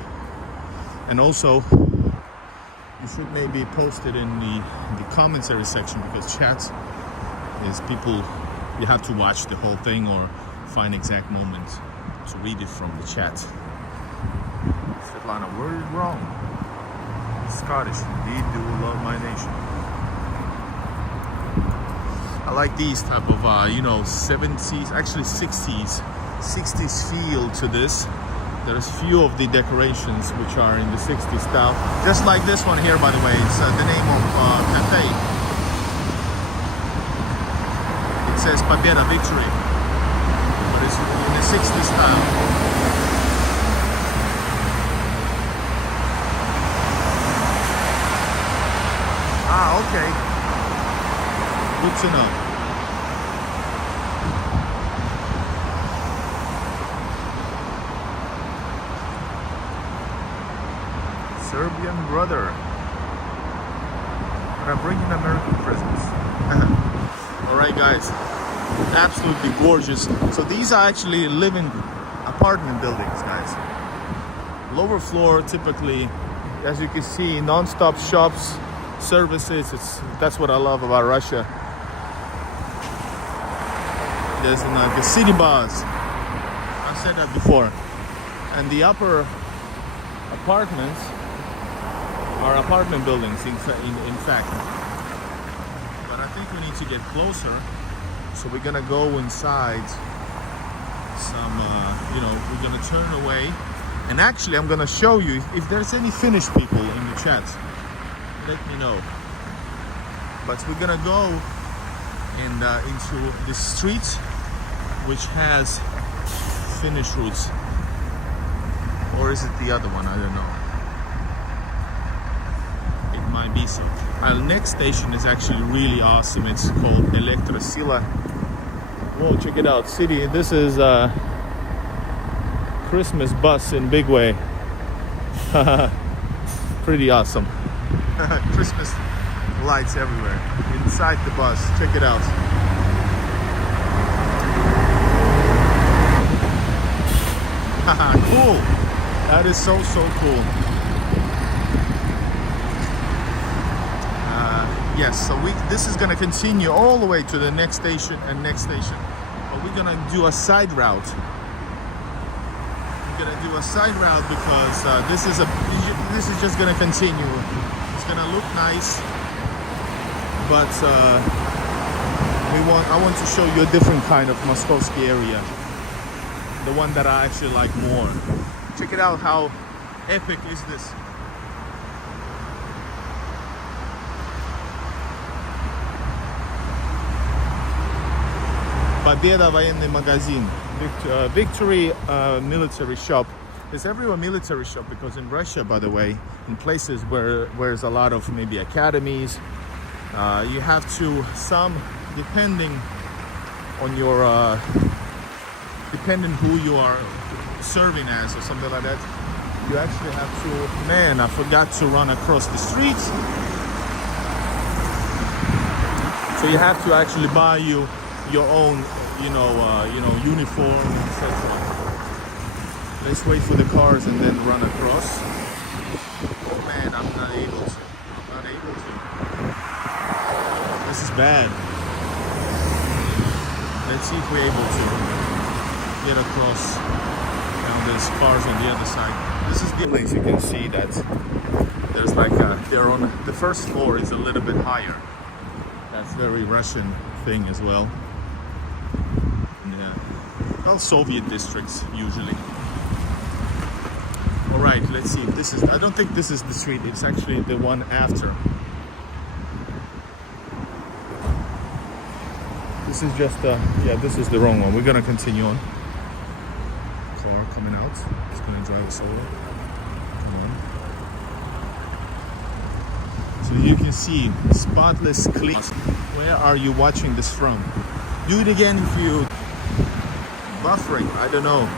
And also, you should maybe post it in the commentary section, because chat is people, you have to watch the whole thing or find exact moment to read it from the chat. Svetlana, where is wrong? Scottish, indeed, do love my nation. I like these type of, you know, 70s, actually 60s feel to this. There's few of the decorations which are in the 60s style. Just like this one here, by the way. It's the name of cafe. It says Победа, victory. But it's in the 60s style. Ah, okay. Good to know. Serbian brother. I'm bringing American presents. All right, guys, absolutely gorgeous. So these are actually living apartment buildings, guys. Lower floor, typically, as you can see, non-stop shops, services. That's what I love about Russia. There's like a city bus. I've said that before. And the upper apartments are apartment buildings, in fact. But I think we need to get closer. So we're gonna go inside some, we're gonna turn away. And actually, I'm gonna show you if there's any Finnish people in the chat. Let me know. But we're gonna go into this street, which has Finnish roots. Or is it the other one? I don't know. It might be so. Our next station is actually really awesome. It's called Elektrosila. Whoa, check it out. City. This is Christmas bus in big way. Pretty awesome. Christmas lights everywhere. Inside the bus. Check it out. Cool. That is so cool. Yes, so this is gonna continue all the way to the next station and next station. But we're gonna do a side route. We're gonna do a side route because this is just gonna continue. It's gonna look nice, but I want to show you a different kind of Moskovsky area. The one that I actually like more. Check it out, how epic is this? Победа военный магазин. Victory military shop. There's everywhere military shop because in Russia, by the way, in places where there's a lot of maybe academies, you have to, depending on your depending who you are serving as or something like that, you actually have to, man, I forgot to run across the streets. So you have to actually buy your own, uniform, etc. Let's wait for the cars and then run across. Oh man, I'm not able to. This is bad. Let's see if we're able to get across. Now there's cars on the other side. This is the place. You can see that there's like they're on the first floor is a little bit higher. That's very Russian thing as well. Yeah, well, Soviet districts usually. All right, let's see if this is. I don't think this is the street. It's actually the one after. This is just this is the wrong one. We're gonna continue on. Car coming out. It's gonna drive us over. Come on. So you can see spotless clean. Where are you watching this from? Do it again if you buffering. I don't know.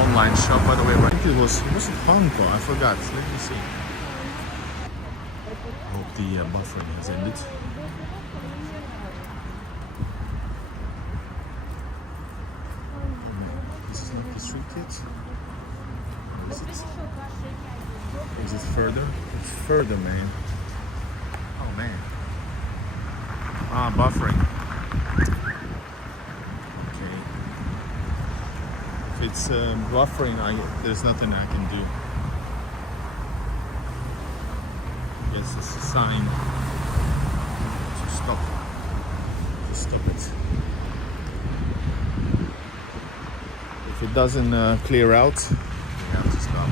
Online shop, by the way. Right? Was it Hong Kong? I forgot. Let me see. Hope the buffering has ended. This is not the street yet. Or is it? Is it further? It's further, man. Oh man. Buffering. Okay. If it's buffering, there's nothing I can do. Yes, it's a sign to stop. To stop it. If it doesn't clear out, we have to stop.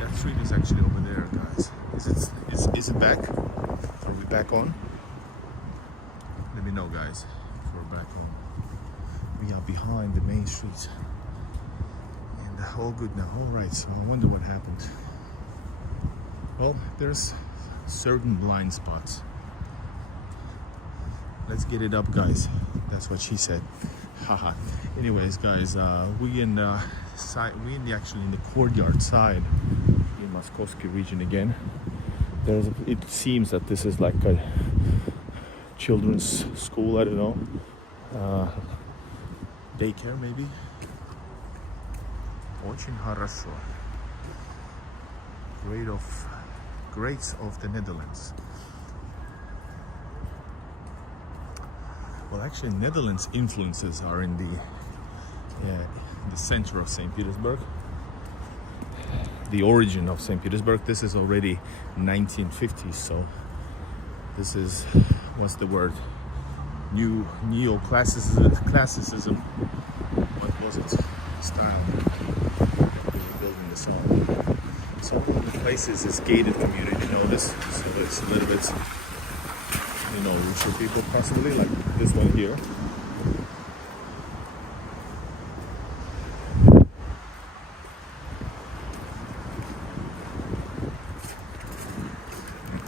That street is actually over there, guys. Is it back? Are we back on? Let me know, guys, if we're back on. We are behind the main street. And all good now. All right, so I wonder what happened. Well, there's certain blind spots. Let's get it up, guys. That's what she said. Haha. Anyways, guys, we in the actually in the courtyard side in Moskovsky region again. It seems that this is like a children's school. I don't know, daycare maybe. Очень хорошо. Greats of the Netherlands. Well, actually, Netherlands influences are in the center of St. Petersburg. The origin of St. Petersburg. This is already 1950s, so this is, what's the word? Neoclassicism. What was it? Style that they were building this on. So one of the places is gated community. You know this, so it's a little bit, you know, richer people possibly, like this one here.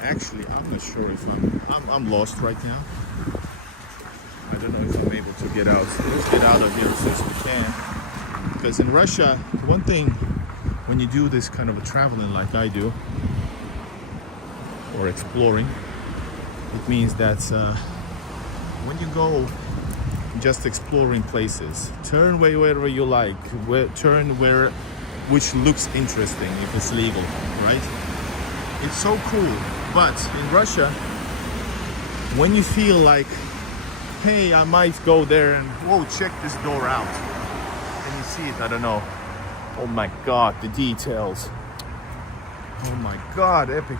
Actually, I'm not sure if I'm lost right now. I don't know if I'm able to get out. So let's get out of here as soon as we can. Because in Russia, one thing, when you do this kind of a traveling like I do, or exploring, it means that when you go just exploring places, turn wherever you like, turn which looks interesting if it's legal, right? It's so cool. But in Russia, when you feel like, hey, I might go there and, whoa, check this door out. Can you see it? I don't know. Oh my God, the details. Oh my God, epic.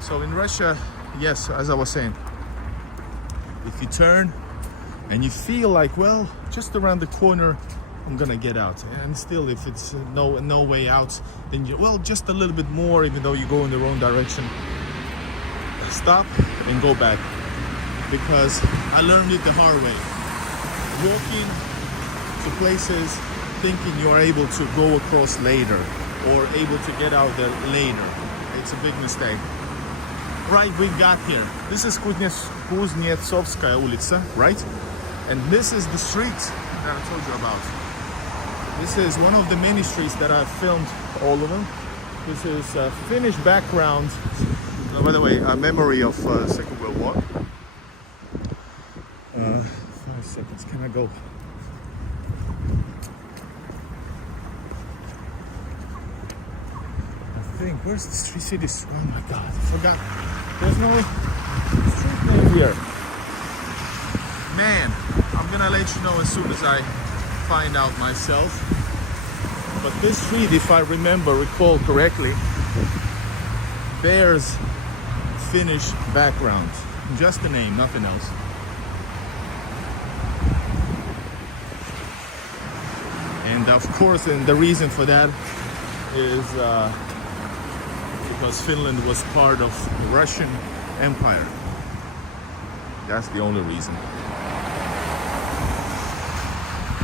So in Russia, yes, as I was saying, if you turn and you feel like, well, just around the corner, I'm gonna get out. And still, if it's no way out, then well, just a little bit more, even though you go in the wrong direction. Stop and go back. Because I learned it the hard way. Walking to places thinking you are able to go across later or able to get out there later. It's a big mistake. Right, we got here. This is Moskovskaya улица, right? And this is the street that I told you about. This is one of the many streets that I've filmed, all of them. This is a Finnish background. By the way, a memory of Second World War. 5 seconds, can I go? I think, where's the street city? Oh my God, I forgot. There's no street name here. Man, I'm gonna let you know as soon as I find out myself. But this street, if I recall correctly, bears Finnish background. Just the name, nothing else. And of course, and the reason for that is because Finland was part of the Russian Empire. That's the only reason.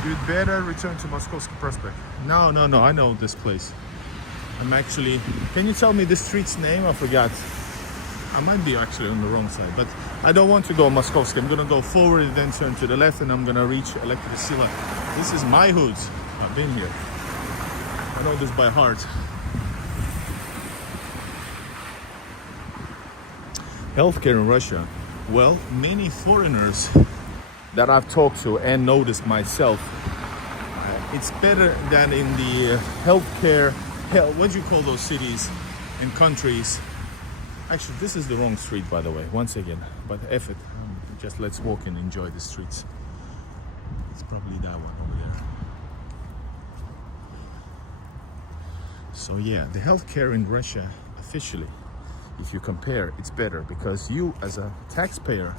You'd better return to Moskovsky Prospect. No, I know this place. I'm actually... Can you tell me the street's name? I forgot. I might be actually on the wrong side, but I don't want to go Moskovsky. I'm gonna go forward and then turn to the left, and I'm gonna reach Elektrosila. This is my hood. I've been here. I know this by heart. Healthcare in Russia. Well, many foreigners that I've talked to and noticed myself, it's better than in the healthcare, what do you call those cities and countries? Actually, this is the wrong street, by the way, once again, but F it. Just let's walk and enjoy the streets. It's probably that one over there. So yeah, the healthcare in Russia, officially, if you compare, it's better because you, as a taxpayer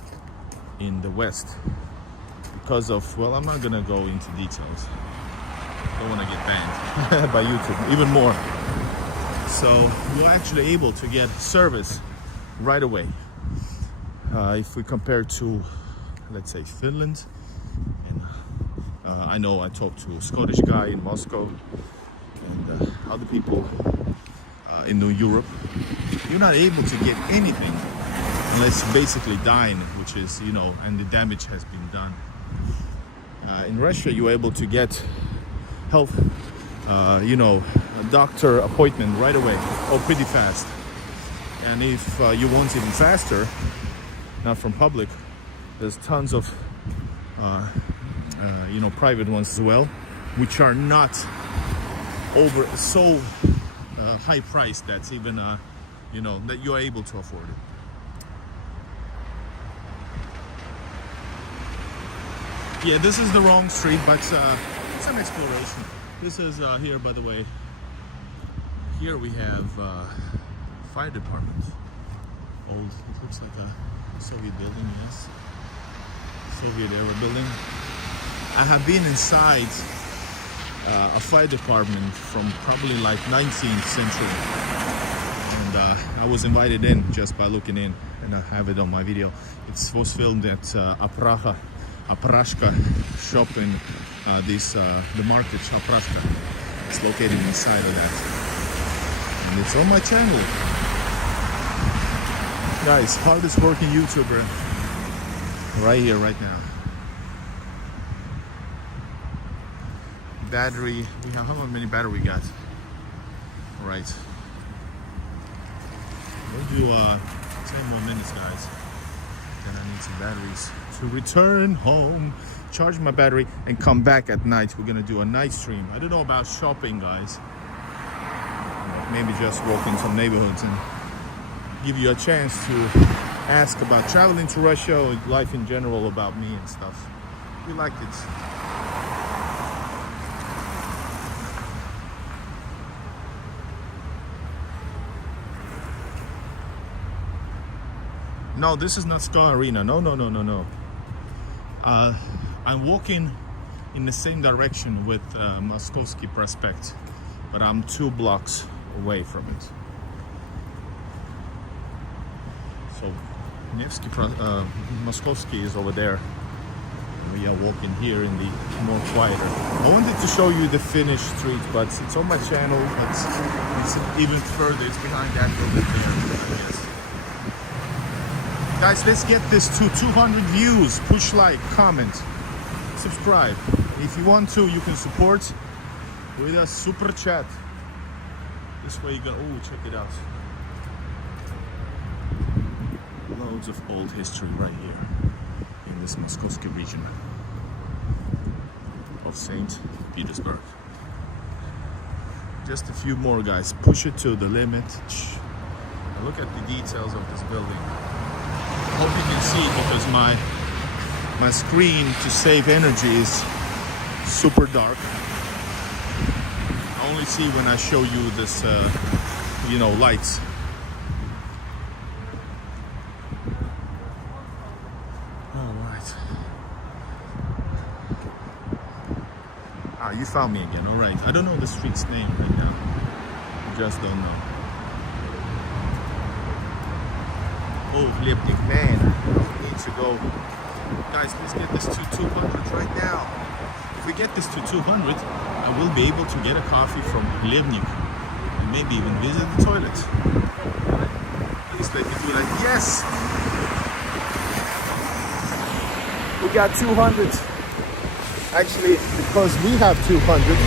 in the West, because of, well, I'm not gonna go into details. Don't want to get banned by YouTube, even more. So you're actually able to get service right away. If we compare to, let's say, Finland, and I know I talked to a Scottish guy in Moscow and other people in New Europe, you're not able to get anything unless you basically dine, which is, you know, and the damage has been done. In Russia, you're able to get health, you know, a doctor appointment right away, or pretty fast. And if you want even faster, not from public, there's tons of, you know, private ones as well, which are not over so high priced that's even, you know, that you're able to afford it. Yeah, this is the wrong street, but it's an exploration. This is here, by the way. Here we have fire department. Old, it looks like a Soviet building, yes. Soviet era building. I have been inside a fire department from probably like 19th century. And I was invited in just by looking in, and I have it on my video. It was filmed at Aprashka shop in the market Aprashka. It's located inside of that, and it's on my channel. Guys, hardest working YouTuber right here, right now. Battery, how many battery we got? All right. We'll do 10 more minutes, guys. Then I need some batteries to return home, charge my battery, and come back at night. We're gonna do a night stream. I don't know about shopping, guys. Maybe just walk in some neighborhoods and give you a chance to ask about traveling to Russia or life in general, about me and stuff. We like it. No, this is not Ska Arena. No. I'm walking in the same direction with Moskovsky Prospect, but I'm 2 blocks away from it. So Moskovsky is over there. We are walking here in the more quieter. I wanted to show you the finished street, but it's on my channel. It's even further. It's behind that building there, I guess. Guys, let's get this to 200 views. Push like, comment, subscribe. If you want to, you can support with a super chat. This way you go. Oh, check it out. Loads of old history right here in this Moskovsky region of St Petersburg. Just a few more, guys. Push it to the limit. Now look at the details of this building. Hope you can see it because my screen, to save energy, is super dark. I only see when I show you this, you know, lights. All right. Ah, you found me again. All right. I don't know the street's name right now. I just don't know. Oh, Hliebnik, man, we need to go. Guys, let's get this to 200 right now. If we get this to 200, I will be able to get a coffee from Hliebnik and maybe even visit the toilet. Please let me do that. Yes! We got 200. Actually, because we have 200,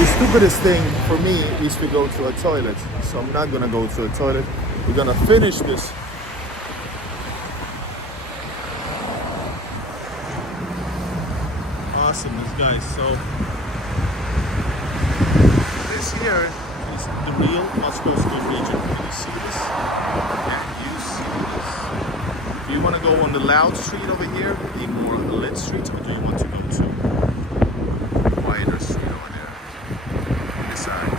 the stupidest thing for me is to go to a toilet. So I'm not gonna go to a toilet. We're gonna finish this. Awesomeness, guys. So this here is the real Moskovsky region. Can you see this? Can you see this? Do you want to go on the loud street over here, the more lit street, or do you want to go to the quieter street over there on this side?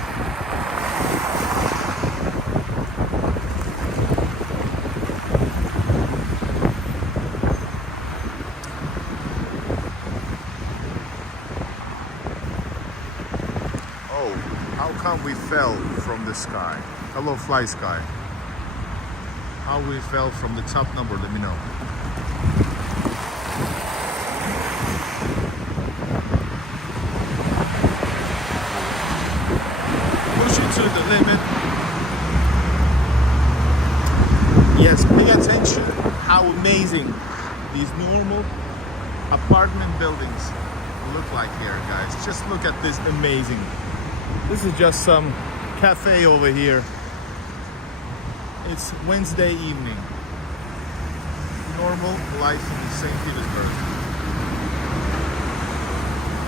How come we fell from the sky? Hello, Fly Sky. How we fell from the top number, let me know. Push it to the limit. guys, pay attention how amazing these normal apartment buildings look like here, guys. Just look at this amazing. This is just some cafe over here. It's Wednesday evening. Normal life in St. Petersburg.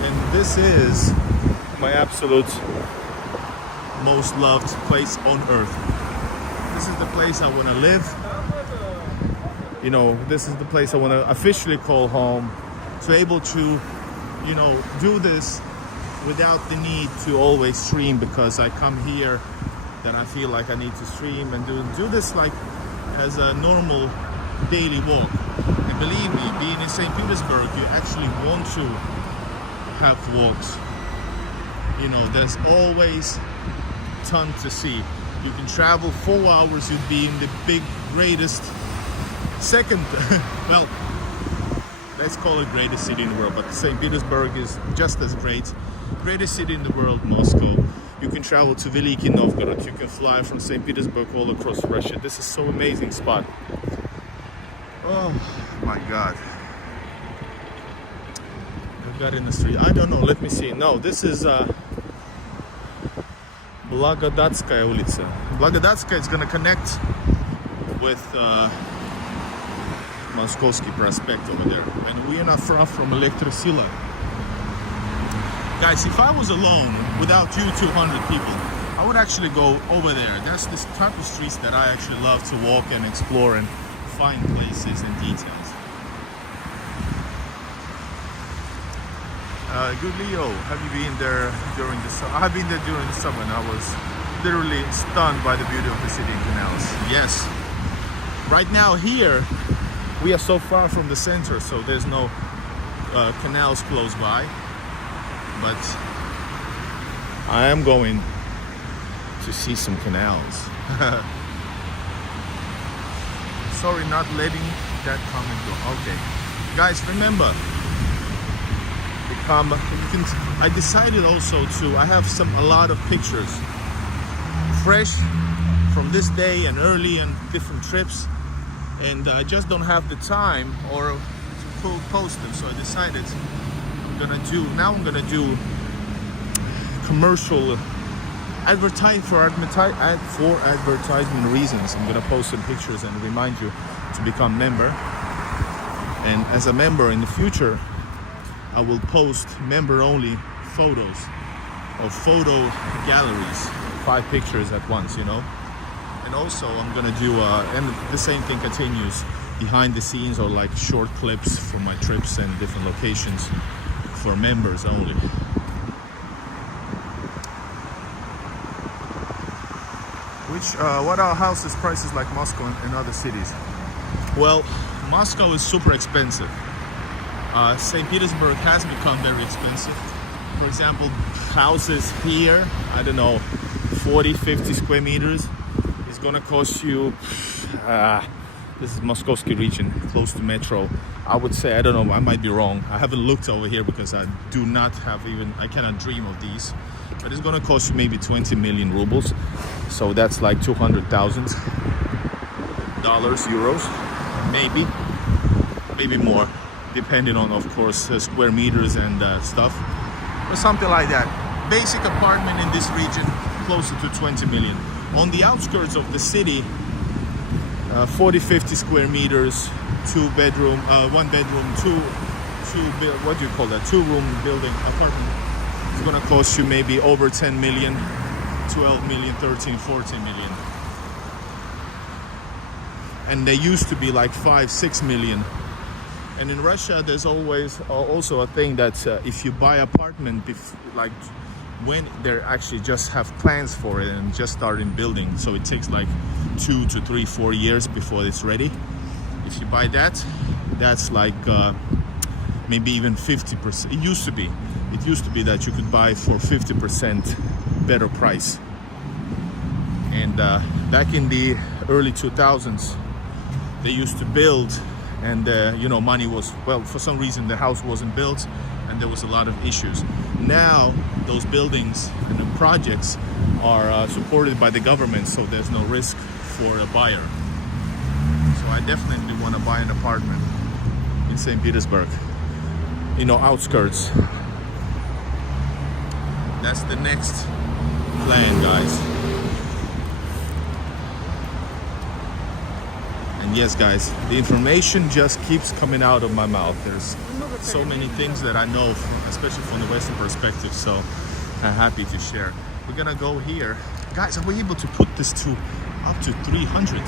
And this is my absolute most loved place on earth. This is the place I want to live. You know, this is the place I want to officially call home. So able to, you know, do this without the need to always stream, because I come here that I feel like I need to stream and do this like as a normal daily walk. And believe me, being in St. Petersburg, you actually want to have walks. You know, there's always ton to see. You can travel 4 hours, you'd be in the big, greatest, second, well, let's call it greatest city in the world, but St. Petersburg is just as great. Greatest city in the world, Moscow. You can travel to Veliki Novgorod, you can fly from St. Petersburg all across Russia. This is so amazing spot. Oh my God. I got in the street, I don't know, let me see. No, this is Blagodatskaya ulica. Blagodatskaya is gonna connect with Moskovsky Prospect over there. And we are not far from Elektrosila. Guys, if I was alone, without you 200 people, I would actually go over there. That's the type of streets that I actually love to walk and explore and find places and details. Good Leo, have you been there during the summer? I have been there during the summer and I was literally stunned by the beauty of the city and canals. Yes. Right now here, we are so far from the center, so there's no canals close by. But I am going to see some canals. Sorry, not letting that comment go. Okay, guys, remember, I decided also to. I have a lot of pictures, fresh from this day and early and different trips, and I just don't have the time or to post them. So I decided. I'm gonna do commercial advertising for advertisement reasons. I'm gonna post some pictures and remind you to become member. And as a member in the future, I will post member-only photos of photo galleries, 5 pictures at once, you know. And also, I'm gonna do and the same thing continues behind the scenes, or like short clips from my trips and different locations. For members only. What are houses prices like Moscow and other cities? Well, Moscow is super expensive. St. Petersburg has become very expensive. For example, houses here, I don't know, 40, 50 square meters is gonna cost you, this is Moskovsky region, close to metro. I would say, I don't know, I might be wrong. I haven't looked over here because I do not have I cannot dream of these. But it's gonna cost you maybe 20 million rubles. So that's like $200,000, euros, maybe more, depending on, of course, square meters and stuff, or something like that. Basic apartment in this region, closer to 20 million. On the outskirts of the city, 40, 50 square meters, 2 bedroom, 1 bedroom, what do you call that? 2 room building apartment. It's gonna cost you maybe over 10 million, 12 million, 13, 14 million. And they used to be like 5, 6 million. And in Russia, there's always also a thing that if you buy apartment, like when they actually just have plans for it and just starting building, so it takes like 2 to 3, 4 years before it's ready. If you buy that, that's like maybe even 50%. It used to be that you could buy for 50% better price. And back in the early 2000s, they used to build, and you know, money was, well, for some reason the house wasn't built and there was a lot of issues. Now those buildings and the projects are supported by the government, so there's no risk for a buyer. So I definitely want to buy an apartment in St. Petersburg. You know, outskirts. That's the next plan, guys. And yes, guys, the information just keeps coming out of my mouth. There's so many things that I know, especially from the Western perspective, so I'm happy to share. We're gonna go here. Guys, are we able to put this to up to 300?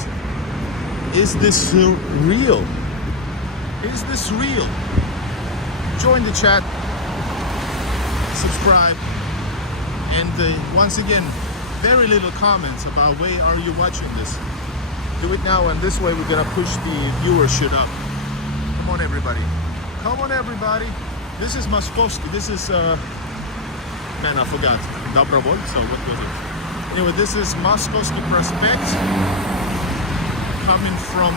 Is this real? Is this real? Join the chat, subscribe, and once again, very little comments about where are you watching this. Do it now, and this way we're gonna push the viewership up. Come on, everybody. Come on, everybody. This is Moskovsky. This is, man, I forgot. Dobrovolь, so what was it? Anyway, this is Moskovsky Prospect. Coming from,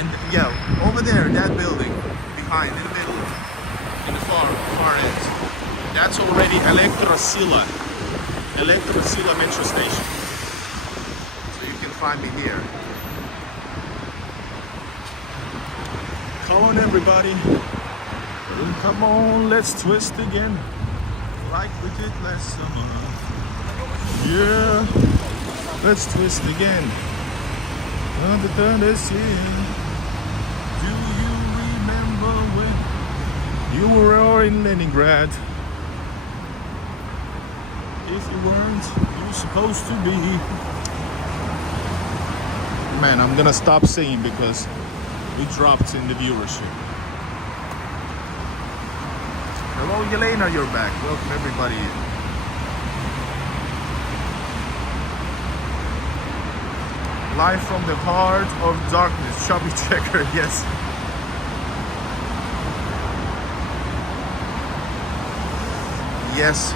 and yeah, over there, that building, behind, in the middle, in the far end. That's already Elektrosila metro station. So you can find me here. Come on, everybody. Come on, let's twist again. Like we did last summer. Yeah, let's twist again. This year. Do you remember when you were in Leningrad? If you weren't, you were supposed to be. Man, I'm gonna stop singing because we dropped in the viewership. Hello, Yelena, you're back. Welcome, everybody. Live from the heart of darkness, Chubby Checker, yes. Yes.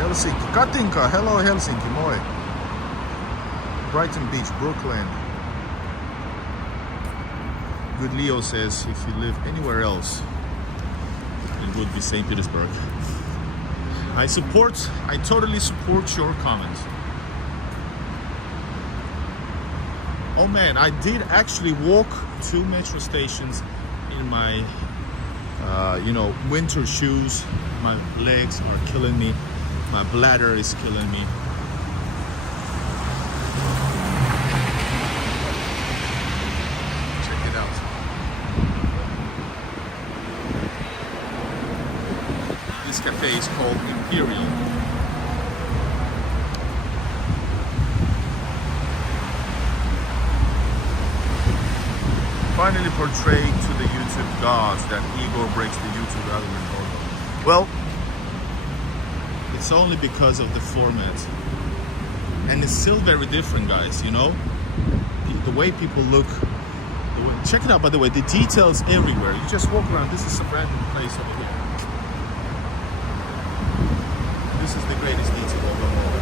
Helsinki, Katinka, hello Helsinki, moi. Brighton Beach, Brooklyn. Good Leo says if you live anywhere else, it would be St. Petersburg. I totally support your comment. Oh man, I did actually walk 2 metro stations in my, winter shoes. My legs are killing me. My bladder is killing me. Check it out. This cafe is called Imperial. Finally portrayed to the YouTube gods that Igor breaks the YouTube algorithm. Well, it's only because of the format. And it's still very different, guys, you know? The way people look. Check it out, by the way, the details everywhere. You just walk around. This is some random place over here. This is the greatest detail of them all.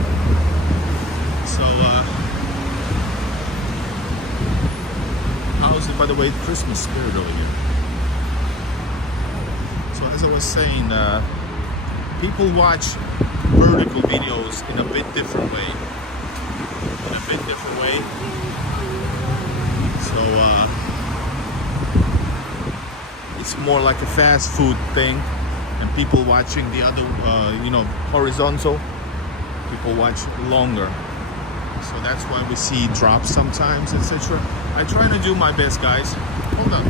So, how's it, by the way, Christmas spirit over here? So as I was saying, people watch vertical videos in a bit different way. So it's more like a fast food thing, and people watching the other, horizontal. People watch longer. So that's why we see drops sometimes, etc. I try to do my best, guys. Hold on.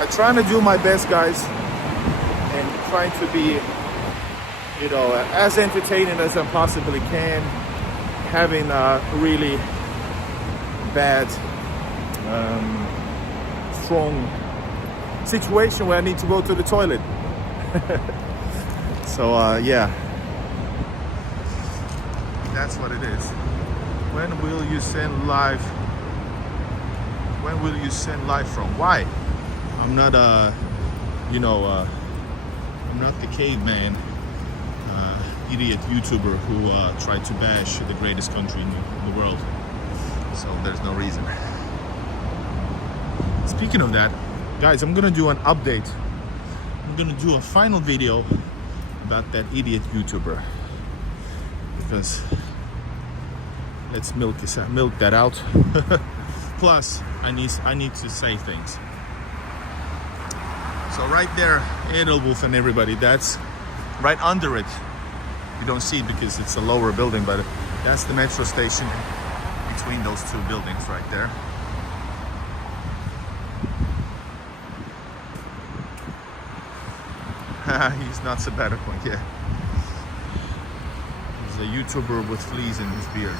I try to do my best, guys, and trying to be, as entertaining as I possibly can, having a really bad, strong situation where I need to go to the toilet. So, yeah. That's what it is. When will you send live? When will you send live from? Why? I'm not I'm not the caveman, idiot YouTuber who tried to bash the greatest country in the world. So there's no reason. Speaking of that, guys, I'm gonna do an update. I'm gonna do a final video about that idiot YouTuber, because let's milk that out. Plus, I need to say things. So right there, Edelwolf and everybody, that's right under it. You don't see it because it's a lower building, but that's the metro station between those two buildings right there. He's not sabbatical, yeah. He's a YouTuber with fleas in his beard.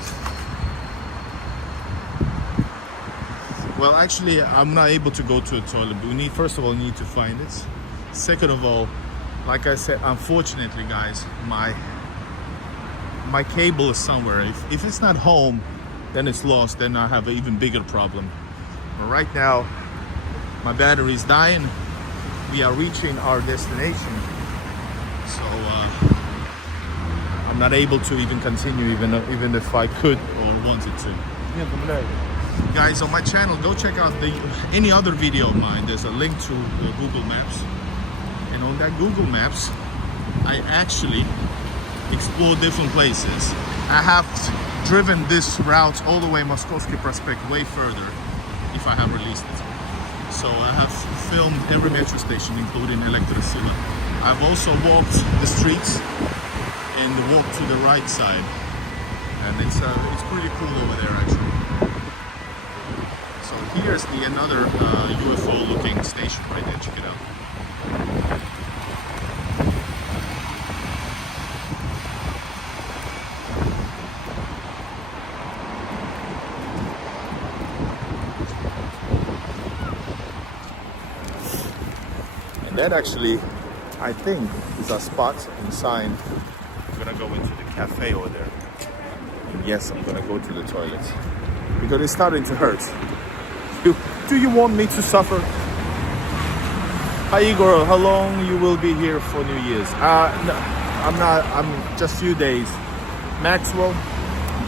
Well, actually, I'm not able to go to a toilet. We first of all, need to find it. Second of all, like I said, unfortunately, guys, my cable is somewhere. If it's not home, then it's lost. Then I have an even bigger problem. But right now, my battery is dying. We are reaching our destination, so I'm not able to even continue, even if I could or wanted to. Guys, on my channel, go check out any other video of mine. There's a link to Google Maps, and on that Google Maps, I actually explore different places. I have driven this route all the way Moskovsky Prospect way further if I have released it. So I have filmed every metro station, including Elektrosila. I've also walked the streets and walked to the right side, and it's pretty cool over there actually. So here's another UFO-looking station right there. Check it out. That actually, I think, is a spot and sign. I'm gonna go into the cafe over there. And yes, I'm gonna go to the toilet because it's starting to hurt. Do you want me to suffer? Hi Igor, how long you will be here for New Year's? No, I'm not. I'm just few days. Maxwell,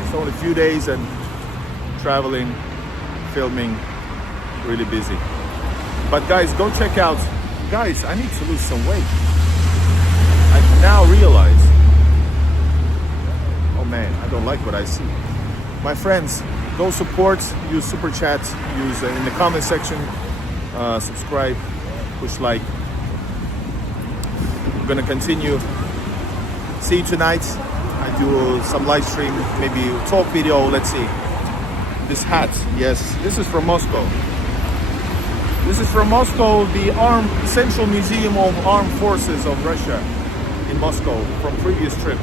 it's only a few days, and traveling, filming, really busy. But guys, go check out. Guys, I need to lose some weight. I now realize, oh man, I don't like what I see. My friends, go support, use super chat, use in the comment section, subscribe, push like. I'm gonna continue. See you tonight. I do some live stream, maybe talk video, let's see. This hat, yes, this is from Moscow. This is from Moscow, the Central Museum of Armed Forces of Russia in Moscow from previous trip.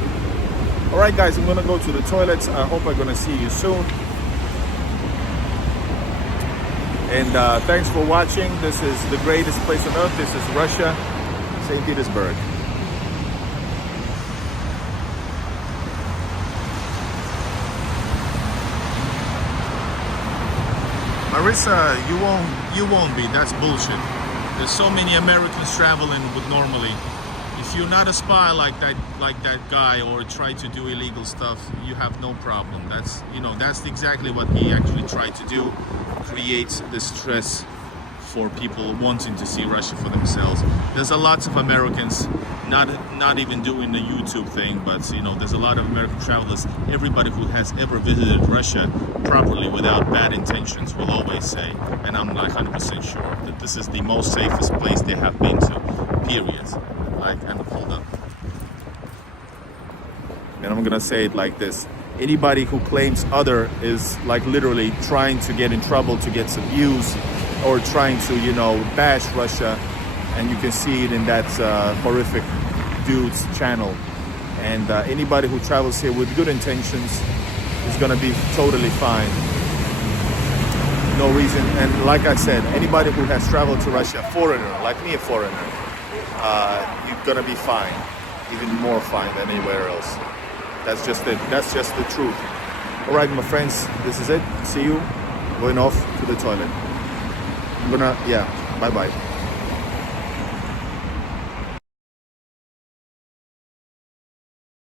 All right, guys, I'm gonna go to the toilets. I hope I'm gonna see you soon. And thanks for watching. This is the greatest place on earth. This is Russia, St. Petersburg. Marissa, you won't be. That's bullshit. There's so many Americans traveling with normally. If you're not a spy like that guy or try to do illegal stuff, you have no problem. That's exactly what he actually tried to do. Create the stress for people wanting to see Russia for themselves. There's a lot of Americans not even doing the YouTube thing, but there's a lot of American travelers. Everybody who has ever visited Russia properly without bad intentions will always say, and I'm like 100% sure, that this is the most safest place they have been to, period. And hold up. And I'm gonna say it like this. Anybody who claims other is like literally trying to get in trouble to get some views or trying to, bash Russia. And you can see it in that horrific dude's channel. And anybody who travels here with good intentions is gonna be totally fine. No reason. And like I said, anybody who has traveled to Russia, foreigner, like me, a foreigner, you're gonna be fine, even more fine than anywhere else. That's just it. That's just the truth. All right, my friends, this is it. See you. Going off to the toilet. Bye bye.